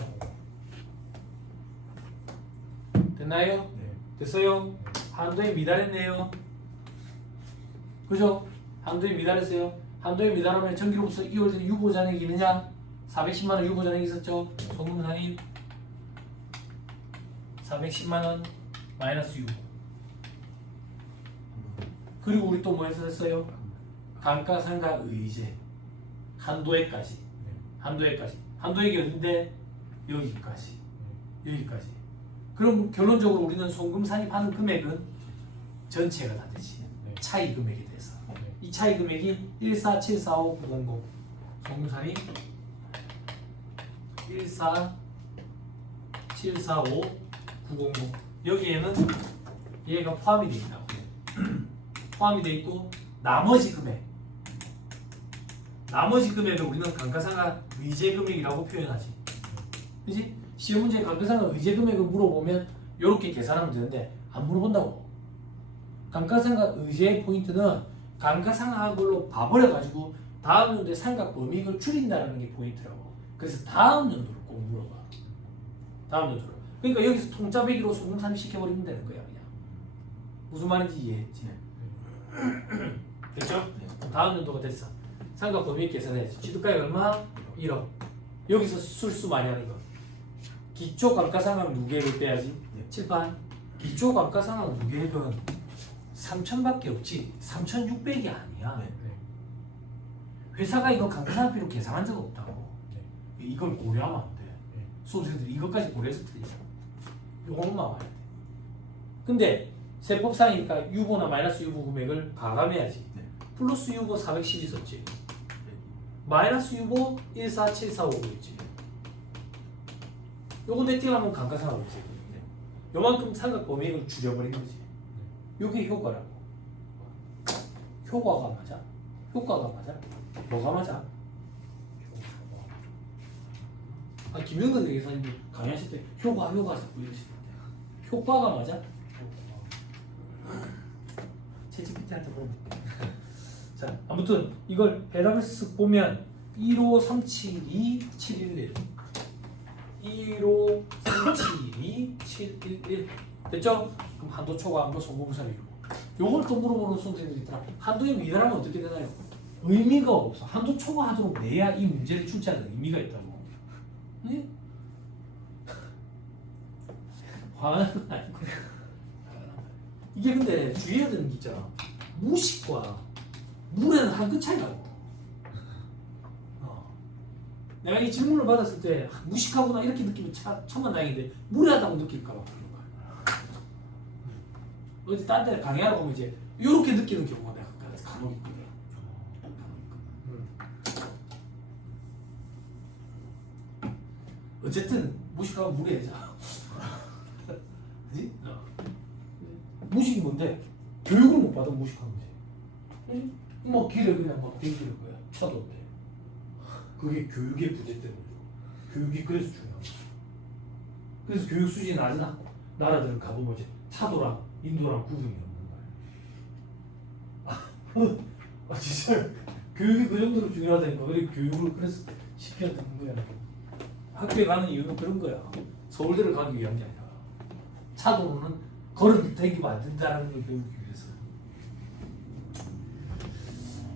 됐나요? 됐어요? 한도에 미달했네요. 그죠? 한도에 미달했어요. 한도에 미달하면 전기로부터 이월된 유보잔액이 있느냐? 410만원 유보잔액이 있었죠? 소금산인 410만원 마이너스 6. 그리고 우리 또 뭐 했었어요? 감가상각 의제 한도액까지. 한도액까지. 한도액이 어딘데? 여기까지. 여기까지. 그럼 결론적으로 우리는 송금 산입하는 금액은 전체가 다 되지. 차이 금액에 대해서. 이 차이 금액이 1474590 송금 산입 1474590 여기에는 얘가 포함이 되어 있다고. 포함이 되어 있고 나머지 금액을 우리는 감가상각 의제 금액이라고 표현하지. 그지? 시험 문제에 감가상각 의제 금액을 물어보면 이렇게 계산하면 되는데 안 물어본다고. 감가상각 의제의 포인트는 감가상각한 걸로 봐버려가지고 다음 연도에 상각 범위액을 줄인다는 게 포인트라고. 그래서 다음 연도를 꼭 물어봐. 다음 연도를. 그러니까 여기서 통짜 배기로 소금 산입시켜버리면 되는 거야 그냥. 무슨 말인지 이해했지? 됐죠? 다음 연도가 됐어. 상각 범위액 계산해야지. 취득가액 얼마? 1억. 여기서 술수 많이 하는 거. 기초 감가상각 무계획을 빼야지. 7반. 기초 감가상각 무계획은 3,000밖에 없지. 3,600이 아니야. 회사가 이거 감가상각비로 계산한 적 없다고. 이걸 고려하면 안 돼. 수험생들이 이것까지 고려해서 틀리잖아. 요거만 와야 돼. 근데 세법상이니까 유보나 마이너스 유보 금액을 가감해야지. 플러스 유보 410 있었지. 마이너스 유보 14745였지. 요거 네팅하면 감가상각을 지. 요만큼 상각 범위액을 줄여버린 거지. 요게 효과라고. 효과가 맞아? 효과가 맞아? 뭐가 맞아? 김영근 대개사님 강의하실 때 효과 자꾸 이러시는데 효과가 맞아? 채찍PT한테 물어볼게. 자, 아무튼 이걸 해답을 쓱 보면 15372 711 15372 711 됐죠? 그럼 한도 초과함도 성공사이고 요걸 또 물어보는 선생님들이 있더라. 한도에 미달하면 어떻게 되나요? 의미가 없어. 한도 초과하도록 내야 이 문제를 출제하는 의미가 있다고. 네? 화나는 건 아니고 이게 근데 주의해야 되는 게 있잖아. 무식과 물에는 한 끗 차이라고. 내가 이 질문을 받았을 때 무식하구나 이렇게 느끼면 천만다행인데 무례하다고 느낄까 봐 그런 거야. 어디 딴 데 강의하러 가면 이제 이렇게 느끼는 경우가 내가 간혹 있거든. 어쨌든 무식하고 무례하자. 그지? 무식이 뭔데? 교육을 못 받은 무식한 거지. 그지? 뭐 길에 그냥 막 댕기는 거야. 차도 없대. 그게 교육의 부재 때문이죠. 교육이 그래서 중요한 거야. 그래서 교육 수준이 낮은 나라들은 가보면 이제 차도랑 인도랑 구분이 없는 거야. 진짜 교육이 그 정도로 중요하다니까. 그리고 교육을 그래서 시켜야 되는 거야. 학교에 가는 이유는 그런 거야. 서울대를 가기 위한 게 아니라 차도로는 걸을 댕기면 안 된다는 걸 배우기 위해서.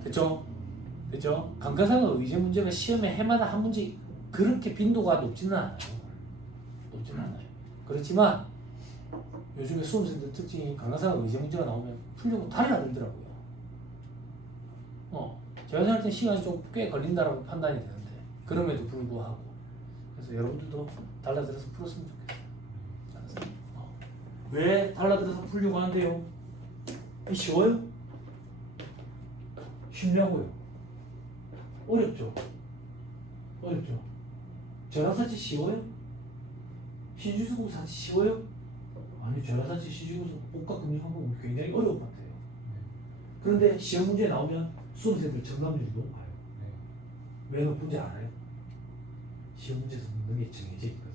됐죠? 됐죠? 감가상각 의제 문제가 시험에 해마다 한 문제 그렇게 빈도가 높지는 않아요. 높지는 않아요. 그렇지만 요즘에 수험생들 특징이 감가상각 의제 문제가 나오면 풀려고 달라들더라고요. 제가 생각할 때 시간이 좀 꽤 걸린다라고 판단이 되는데 그럼에도 불구하고 그래서 여러분들도 달라들어서 풀었으면 좋겠어요. 왜 달라들어서 풀려고 하는데요? 쉬워요? 쉽냐고요? 어렵죠? 어렵죠? 전화사치 쉬워요? 신주수국 사치 쉬워요? 아니 전화사치 신주수국 복합금융환경은 굉장히 어려운 것 같아요. 그런데 시험 문제 나오면 수험생들 정답률이 높아요. 왜 높은지 알아요? 시험 문제에서 묻는 게 정해져 있거든.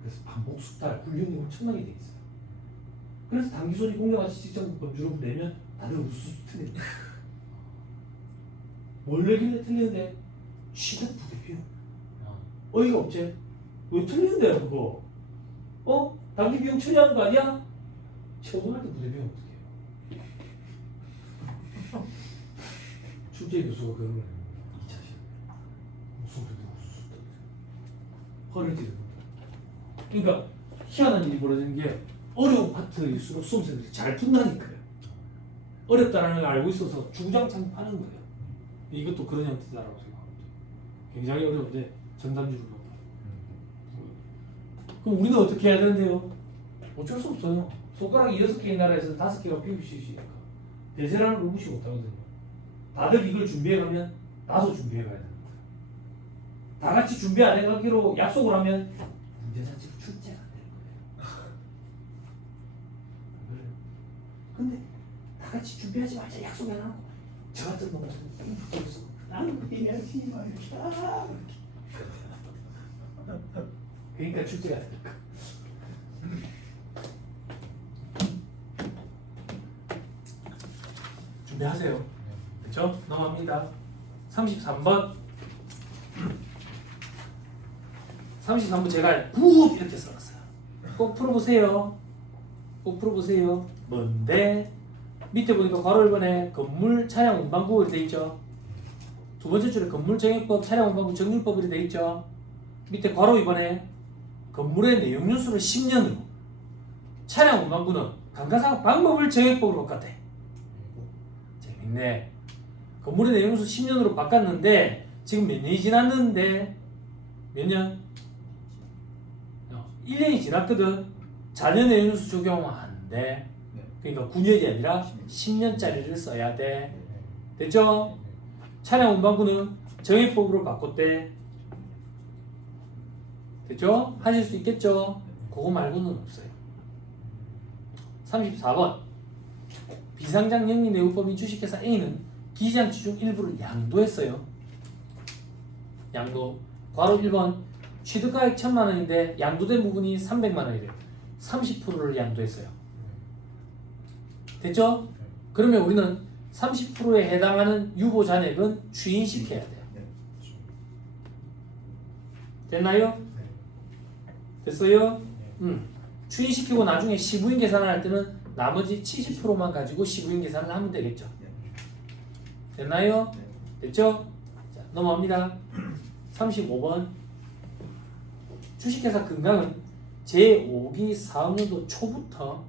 그래서 반복 숙달, 훈련이 엄청나게 돼 있어요. 그래서 단기소리 공략같이 직접 범주로 내면 다들 우수수 틀린다. 뭘 내길래 틀리는데? 시각 부대비용. 어이가 없지? 왜 틀리는데요 그거? 단기 비용 처리하는 거 아니야? 처분할 때 부대비용 어떻게 해요? 출제 교수가 그런 걸 해요. 2차 시험. 무슨 소리야 우수수 허를 찌르는 거야. 그러니까 희한한 일이 벌어지는 게 어려운 파트일수록 수험생들이 잘 푼다니까요. 어렵다는 걸 알고 있어서 주구장창 파는 거예요. 이것도 그런 형태다라고 생각합니다. 굉장히 어려운데 정답률은 높아요. 그럼 우리는 어떻게 해야 되는데요? 어쩔 수 없어요. 손가락이 6개인 나라에서 5개가 비우기 쉬우시니까 대세라는 걸 무시 못하거든요. 다들 이걸 준비해가면 나도 준비해가야 됩니다. 다 같이 준비 안 해가기로 약속을 하면 문제자체로 출제가 안 되는 거예요. 근데 다 같이 준비하지 말자 약속 안 하고 저 같은 놈은 붙어있어. 나는 해야지 막 이렇게 그러니까 출제가 되니까. 준비하세요. 그렇죠? 넘어갑니다. 33번 33번 제가 굿 이렇게 써놨어요. 꼭 풀어보세요. 꼭 풀어보세요. 뭔데? 밑에 보니까 괄호 1번에 건물 차량 운반부 이렇게 돼 있죠. 두 번째 줄에 건물 정액법 차량 운반부 정률법 이렇게 돼 있죠. 밑에 괄호 2번에 건물의 내용 요소를 10년으로 차량 운반부는 감가상각 방법을 정액법으로 바꿨대. 재밌네. 건물의 내용 요소 10년으로 바꿨는데 지금 몇 년이 지났는데 몇 년? 1년이 지났거든. 자녀 내용 요소 적용 안 돼. 그러니까 9년이 아니라 10년짜리를 써야 돼. 됐죠? 차량 운반부는 정액법으로 바꿨대. 됐죠? 하실 수 있겠죠? 그거 말고는 없어요. 34번 비상장 영리 내용법인 주식회사 A는 기재장치 중 일부를 양도했어요. 양도. 괄호 1번 취득가액 1,000만 원인데 양도된 부분이 300만 원이래요. 30%를 양도했어요. 됐죠? 그러면 우리는 30%에 해당하는 유보 잔액은 추인시켜야 돼요. 네. 됐나요? 네. 됐어요? 네. 추인시키고 나중에 시부인 계산을 할 때는 나머지 70%만 가지고 시부인 계산을 하면 되겠죠. 됐나요? 됐죠? 자, 넘어갑니다. 35번. 주식회사 금강은 제5기 사업년도 초부터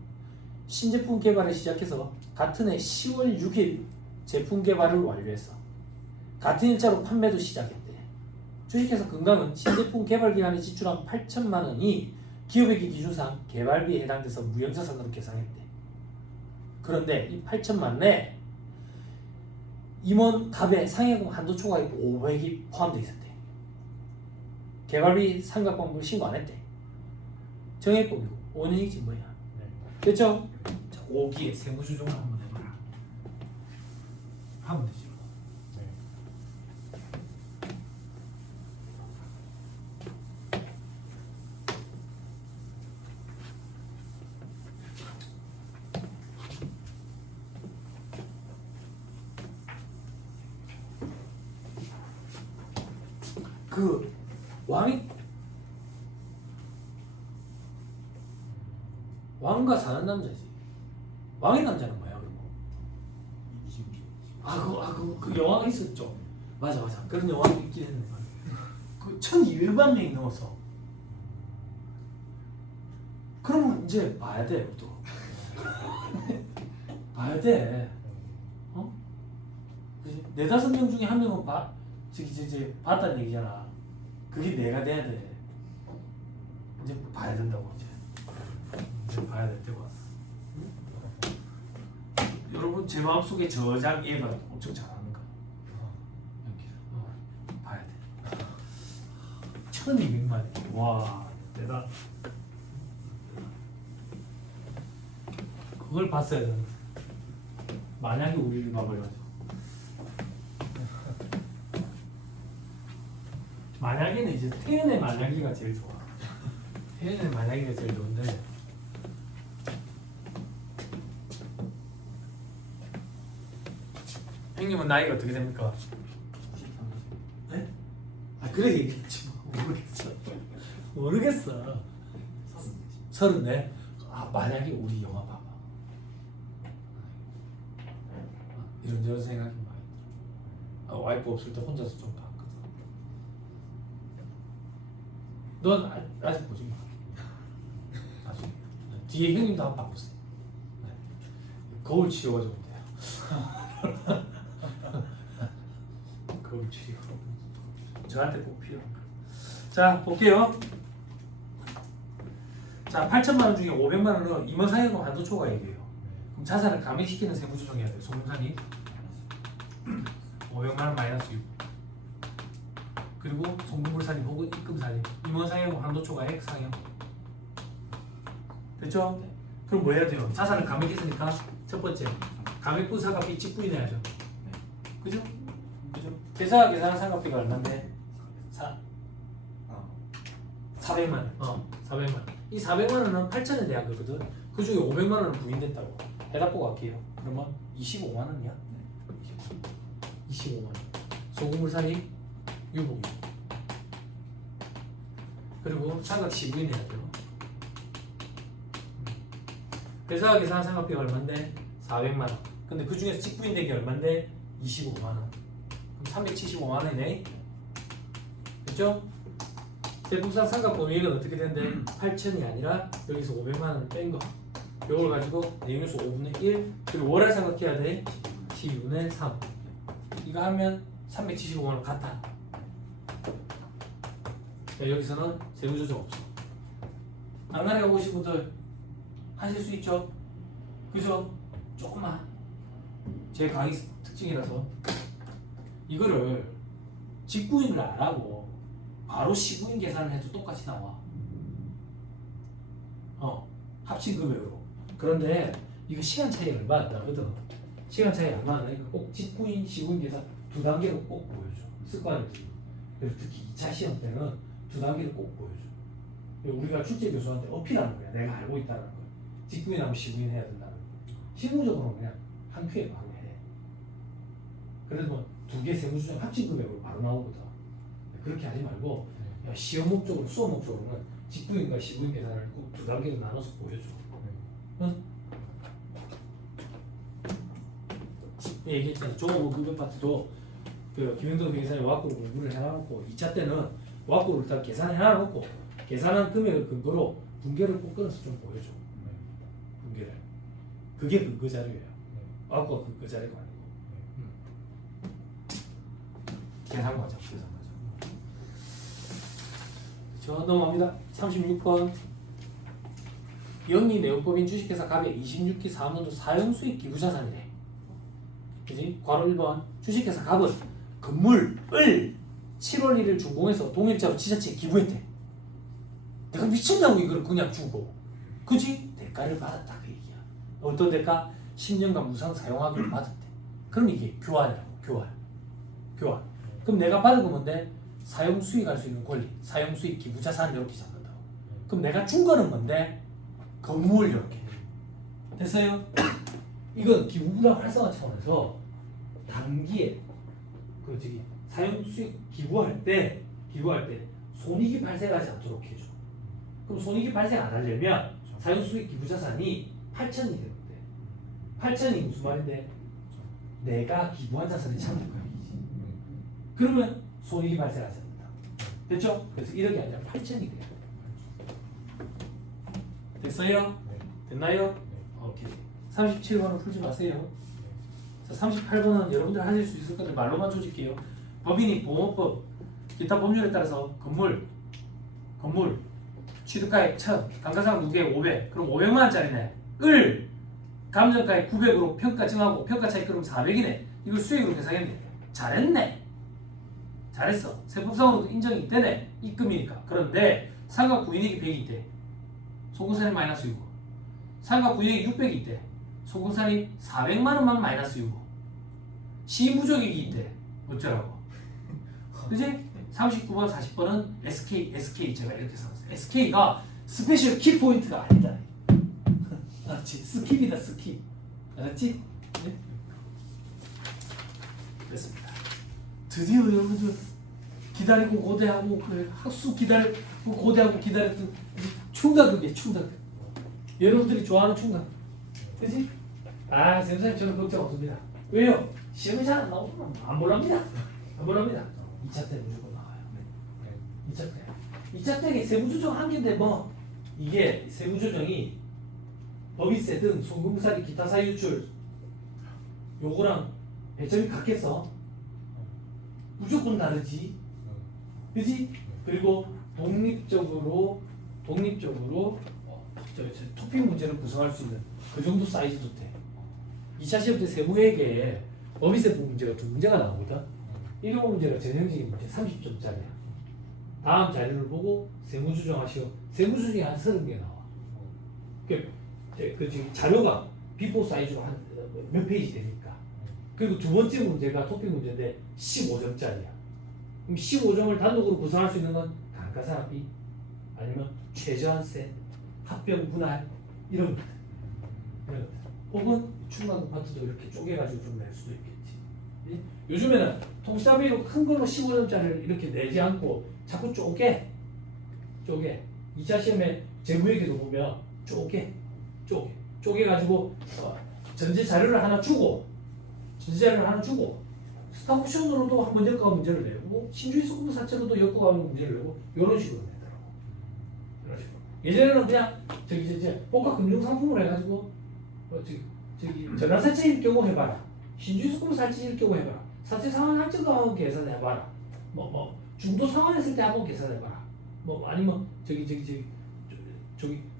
신제품 개발을 시작해서 같은 해 10월 6일 제품 개발을 완료했어. 같은 일자로 판매도 시작했대. 주식회사 금강은 신제품 개발 기간에 지출한 8천만 원이 기업회계 기준상 개발비에 해당돼서 무형자산으로 계산했대. 그런데 이 8천만 원에 임원 갑의 상해금 한도 초과액 500이 포함되어 있었대. 개발비 상각방법을 신고 안 했대. 정액법이고 5년이지 뭐야. 네. 됐죠? 자, 5기에 세무조정을 한번 해봐라. 하면 되지. 네. 그 왕과 사는 남자지. 왕의 남자는 뭐야 그리고? 그 영화가 있었죠. 맞아. 그런 영화가 있긴 했네. 그 1,200만 명이 넘어서. 그러면 이제 봐야 돼 또. 봐야 돼. 어? 그지? 4-5명 중에 한 명은 이제 봤다는 얘기잖아. 그게 내가 돼야 돼. 이제 봐야 된다고 이제 봐야 될 때가 왔어. 응? 여러분 제 마음속에 저장 얘가 엄청 잘하는 거야. 여기 봐야 돼. 1,200만. 와 대단. 그걸 봤어야 되는데. 만약에 우리를 봐버려가지고. 만약에는 이제 태연의 만약이가 제일 좋아. 태연의 만약이가 제일 좋은데. 형님은 나이가 어떻게 됩니까? 네? 그래 얘기했지 뭐. 모르겠어. 34. 만약에 우리 영화 봐봐. 이런저런 생각이 많이 들어. 와이프 없을 때 혼자서 좀 봤거든. 넌 아직 보지 마. 나중에. 뒤에 형님도 한번 봐보세요. 네. 거울 치료가 좀 돼요. 거울 치료. 저한테 꼭 필요한 거. 자, 볼게요. 자, 8천만 원 중에 500만 원은 임원 상여금 한도 초과액이에요. 그럼 자산을 감액시키는 세무조정해야 돼요. 송문산이 500만 원 마이너스 6. 그리고 송금물산입 혹은 입금산입 임원 상여금 한도 초과액 상여. 됐죠? 그럼 뭐 해야 돼요? 자산을 감액했으니까 첫 번째 감액분 상각비 직부인해야죠. 그죠? 계산한 상각비가 얼마인데? 400만 원. 400만 원. 이 400만 원은 8천에 대한 거거든. 그 중에 500만 원은 부인됐다고. 해답 보고 갈게요. 그러면 25만 원이야? 25만 원. 소금물산이 유복이. 그리고 상각시 부인해야 돼요. 회사가 계산한 상각비가 얼마인데? 400만 원. 근데 그 중에서 직부인되기 얼마인데? 25만 원. 그럼 375만 원이네. 됐죠? 제품상 상각 범위액은 어떻게 되는데 8천이 아니라 여기서 500만 원을 뺀 거. 이걸 가지고 내용요소 5분의 1 그리고 월할 상각해야 돼. 12분의 3. 이거 하면 375만 원 같아. 여기서는 세무조정 없어. 나날에 하고 오신 분들 하실 수 있죠? 그죠? 조금만. 제 강의 특징이라서 이거를 직부인을 안 하고 바로 시부인 계산을 해도 똑같이 나와. 합친 금액으로. 그런데 이거 시간 차이 얼마 안 나거든. 시간 차이 얼마 안 나니까 꼭 직부인, 시부인 계산 두 단계로 꼭 보여줘. 습관이지. 그래서 특히 2차 시험 때는 두 단계를 꼭 보여줘. 우리가 출제 교수한테 어필하는 거야. 내가 알고 있다는 거. 직구인하고 시구인 해야 된다는 거. 실무적으로는 그냥 한 큐에 바로 해. 그래도 뭐 두 개 세무주장 합친 금액으로 바로 나오거든. 그렇게 하지 말고 야, 시험 목적으로 수업 목적으로는 직구인과 시구인 계산을 꼭 두 단계로 나눠서 보여줘. 응? 얘기했잖아. 조금 급여 파트도 그 김영도 회계사에 와꾸로 공부를 해놔놓고 2차 때는 와꾸를 일단 계산해놔놓고 계산한 금액을 근거로 분계를 꼭 끊어서 좀 보여줘. 분계를. 그게 근거 자료예요. 와꾸가 근거 자료가 아니고. 계산 과정, 계산 과정. 저 넘어갑니다. 36번. 영리 내용법인 주식회사 갑의 26기 사업년도 사용수익 기부자산이래. 그지? 괄호 1번. 주식회사 갑은 건물을 7월 1일 준공해서 동일자로 지자체에 기부했대. 내가 미친다고 이걸 그냥 주고. 그지? 대가를 받았다 그 얘기야. 어떤 대가? 10년간 무상 사용하기를 받았대. 그럼 이게 교환이라고. 교환. 그럼 내가 받은 건 뭔데? 사용 수익할 수 있는 권리. 사용 수익 기부자산 이렇게 잡는다고. 그럼 내가 준 거는 뭔데? 건물 이렇게. 됐어요? 이건 기부부담 활성화 차원에서 단기에 그 저기 사용 수익 기부할 때 손익이 발생하지 않도록 해줘. 그럼 손익이 발생 안 하려면 사용 수익 기부자산이 8천이 되는데 8천이 무슨 말인데? 내가 기부한 자산이 참여가액이지. 그러면 손익이 발생하지 않는다. 됐죠? 그래서 1억이 아니라 8천이 돼요. 됐어요? 됐나요? 오케이. 37번은 풀지 마세요. 자, 38번은 여러분들 하실 수 있을 것들 말로만 조질게요. 법인이 보호법, 기타 법률에 따라서 건물 취득가액 1000, 감가상 무게 500, 그럼 500만 원짜리네. 을 감정가액 900으로 평가 증하고 평가 차익 그럼 400이네. 이걸 수익으로 계산했네. 잘했네. 잘했어. 세법상으로도 인정이 되네. 입금이니까. 그런데 상각 부인액이 100이 있대. 소금산이 마이너스 6고 상각 부인액이 600이 있대. 소금산이 400만 원만 마이너스 6고 시인부족액이 있대. 어쩌라고. 그지? 39번, 40번은 SK 제가 이렇게 써놨어요. SK가 스페셜 키포인트가 아니다. 알았지? 스킵이다, 스킵. 알았지? 네? 됐습니다. 드디어 여러분들 기다리고 고대하고 그 학수 기다리고 고대하고 기다렸던 충격이에요. 충격. 여러분들이 좋아하는 충격. 그치? 아, 선생님 저는 걱정 없습니다. 왜요? 시험이 잘 안 나오면 안 볼랍니다. 안 볼랍니다. 2차 때 무조건 나와요. 2차 때. 2차 때 세무조정 한 개인데 뭐 이게 세무조정이 법인세든 송금사리 기타 사유 유출 요거랑 배점이 같겠어. 무조건 다르지. 그지? 그리고 독립적으로 토픽 문제를 구성할 수 있는 그 정도 사이즈도 돼. 2차 시험 때 세무회계에 법인세법 문제가 두 문제가 나오거든. 1호 문제가 전형적인 문제 30점짜리야. 다음 자료를 보고 세무조정하시오. 세무조정이 한 30개 나와. 그 지금 자료가 비포 사이즈로 한 몇 페이지 되니까. 그리고 두 번째 문제가 토픽 문제인데 15점짜리야. 그럼 15점을 단독으로 구성할 수 있는 건 감가상각비 아니면 최저한세, 합병 분할 이런 것들. 혹은 충당 파트도 이렇게 쪼개가지고 좀 낼 수도 있겠지. 요즘에는 통시다비로 큰 걸로 15점짜리를 이렇게 내지 않고 자꾸 쪼개. 2차 시험에 재무회계도 보면 쪼개가지고 전제 자료를 하나 주고 스탑옵션으로도 한번 엮어가 문제를 내고 신주의 소금 자체로도 엮어가는 문제를 내고 이런 식으로 내더라고. 이런 식으로. 예전에는 그냥 저기 복합 금융상품을 해가지고 전환사채일 경우 해봐라. 신주의 소금 사채일 경우 해봐라. 사채 상환 할증가하고 계산해봐라. 뭐 중도 상환했을 때 한번 계산해봐라. 뭐 아니면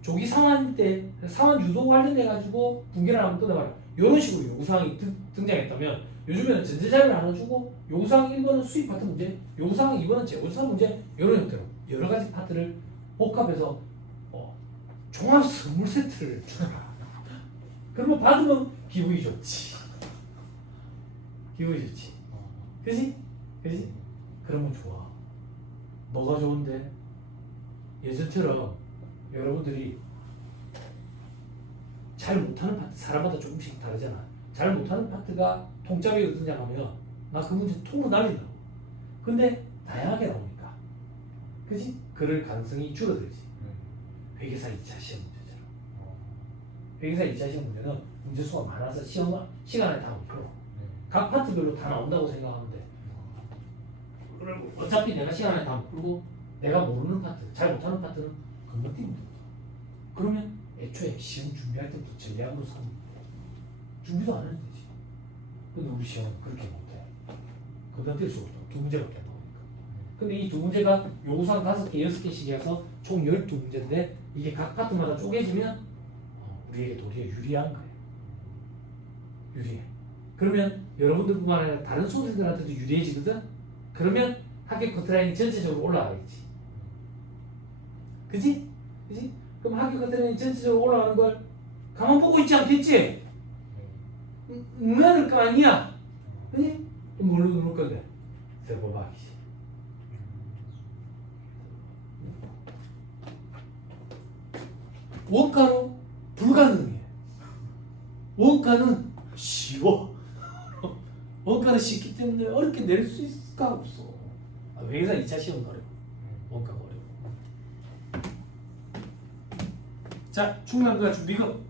조기 상환 때 상환 유도 관련해가지고 분계를 한번 끊어봐라. 이런 식으로 요구사항이 등장했다면 요즘에는 전제자료를 하나 주고 요구사항 1번은 수입 파트 문제, 요구사항 2번은 재고사 문제 이런 형태로 여러 가지 파트를 복합해서 종합 선물 세트를 주라. 그러면 받으면 기분이 좋지. 그지? 그러면 좋아. 뭐가 좋은데? 예전처럼 여러분들이 잘 못하는 파트, 사람마다 조금씩 다르잖아. 잘 못하는 파트가 통짜리 어떠냐 하면 나 그 문제 통으로 날린다고. 근데 다양하게 나오니까, 그지? 그럴 가능성이 줄어들지. 회계사 2차 시험 문제처럼. 회계사 2차 시험 문제는 문제 수가 많아서 시간에 다 못 풀어. 각 파트별로 다 나온다고 생각하면 돼. 그리고 어차피 내가 시간에 다 못 풀고 내가 모르는 파트, 잘 못하는 파트는 건너뛰면 된다. 그러면 애초에 시험 준비할 때부터 전략으로 삼는 거야. 준비도 안 해도 되지. 근데 우리 시험은 그렇게 못해. 건너뛸 수 없어. 두 문제밖에 안 나오니까. 근데 이 두 문제가 요구사항 5개, 6개씩 해서 총 12문제인데 이게 각 파트마다 쪼개지면 우리에게 도리어 유리한 거예요. 유리해. 그러면 여러분들뿐만 아니라 다른 수험생들한테도 유리해지거든? 그러면 합격 커트라인이 전체적으로 올라가겠지. 그지? 그지? 그럼 합격 커트라인이 전체적으로 올라가는 걸 가만 보고 있지 않겠지? 응해야 될 거 아니야? 그지? 그럼 뭘로 누를 건데? 세법하기지. 원가로 불가능해. 원가는 쉬워. 원가는 쉽기 때문에 어렵게 낼 수 있을까 없어. 회계사 2차 시험은 어려워. 원가가 어려워. 자, 중간과 준비급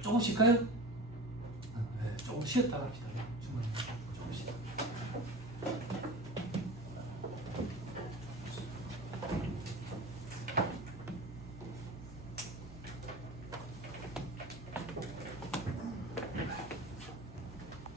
조금씩 가요? 네, 조금 쉬었다 갑시다.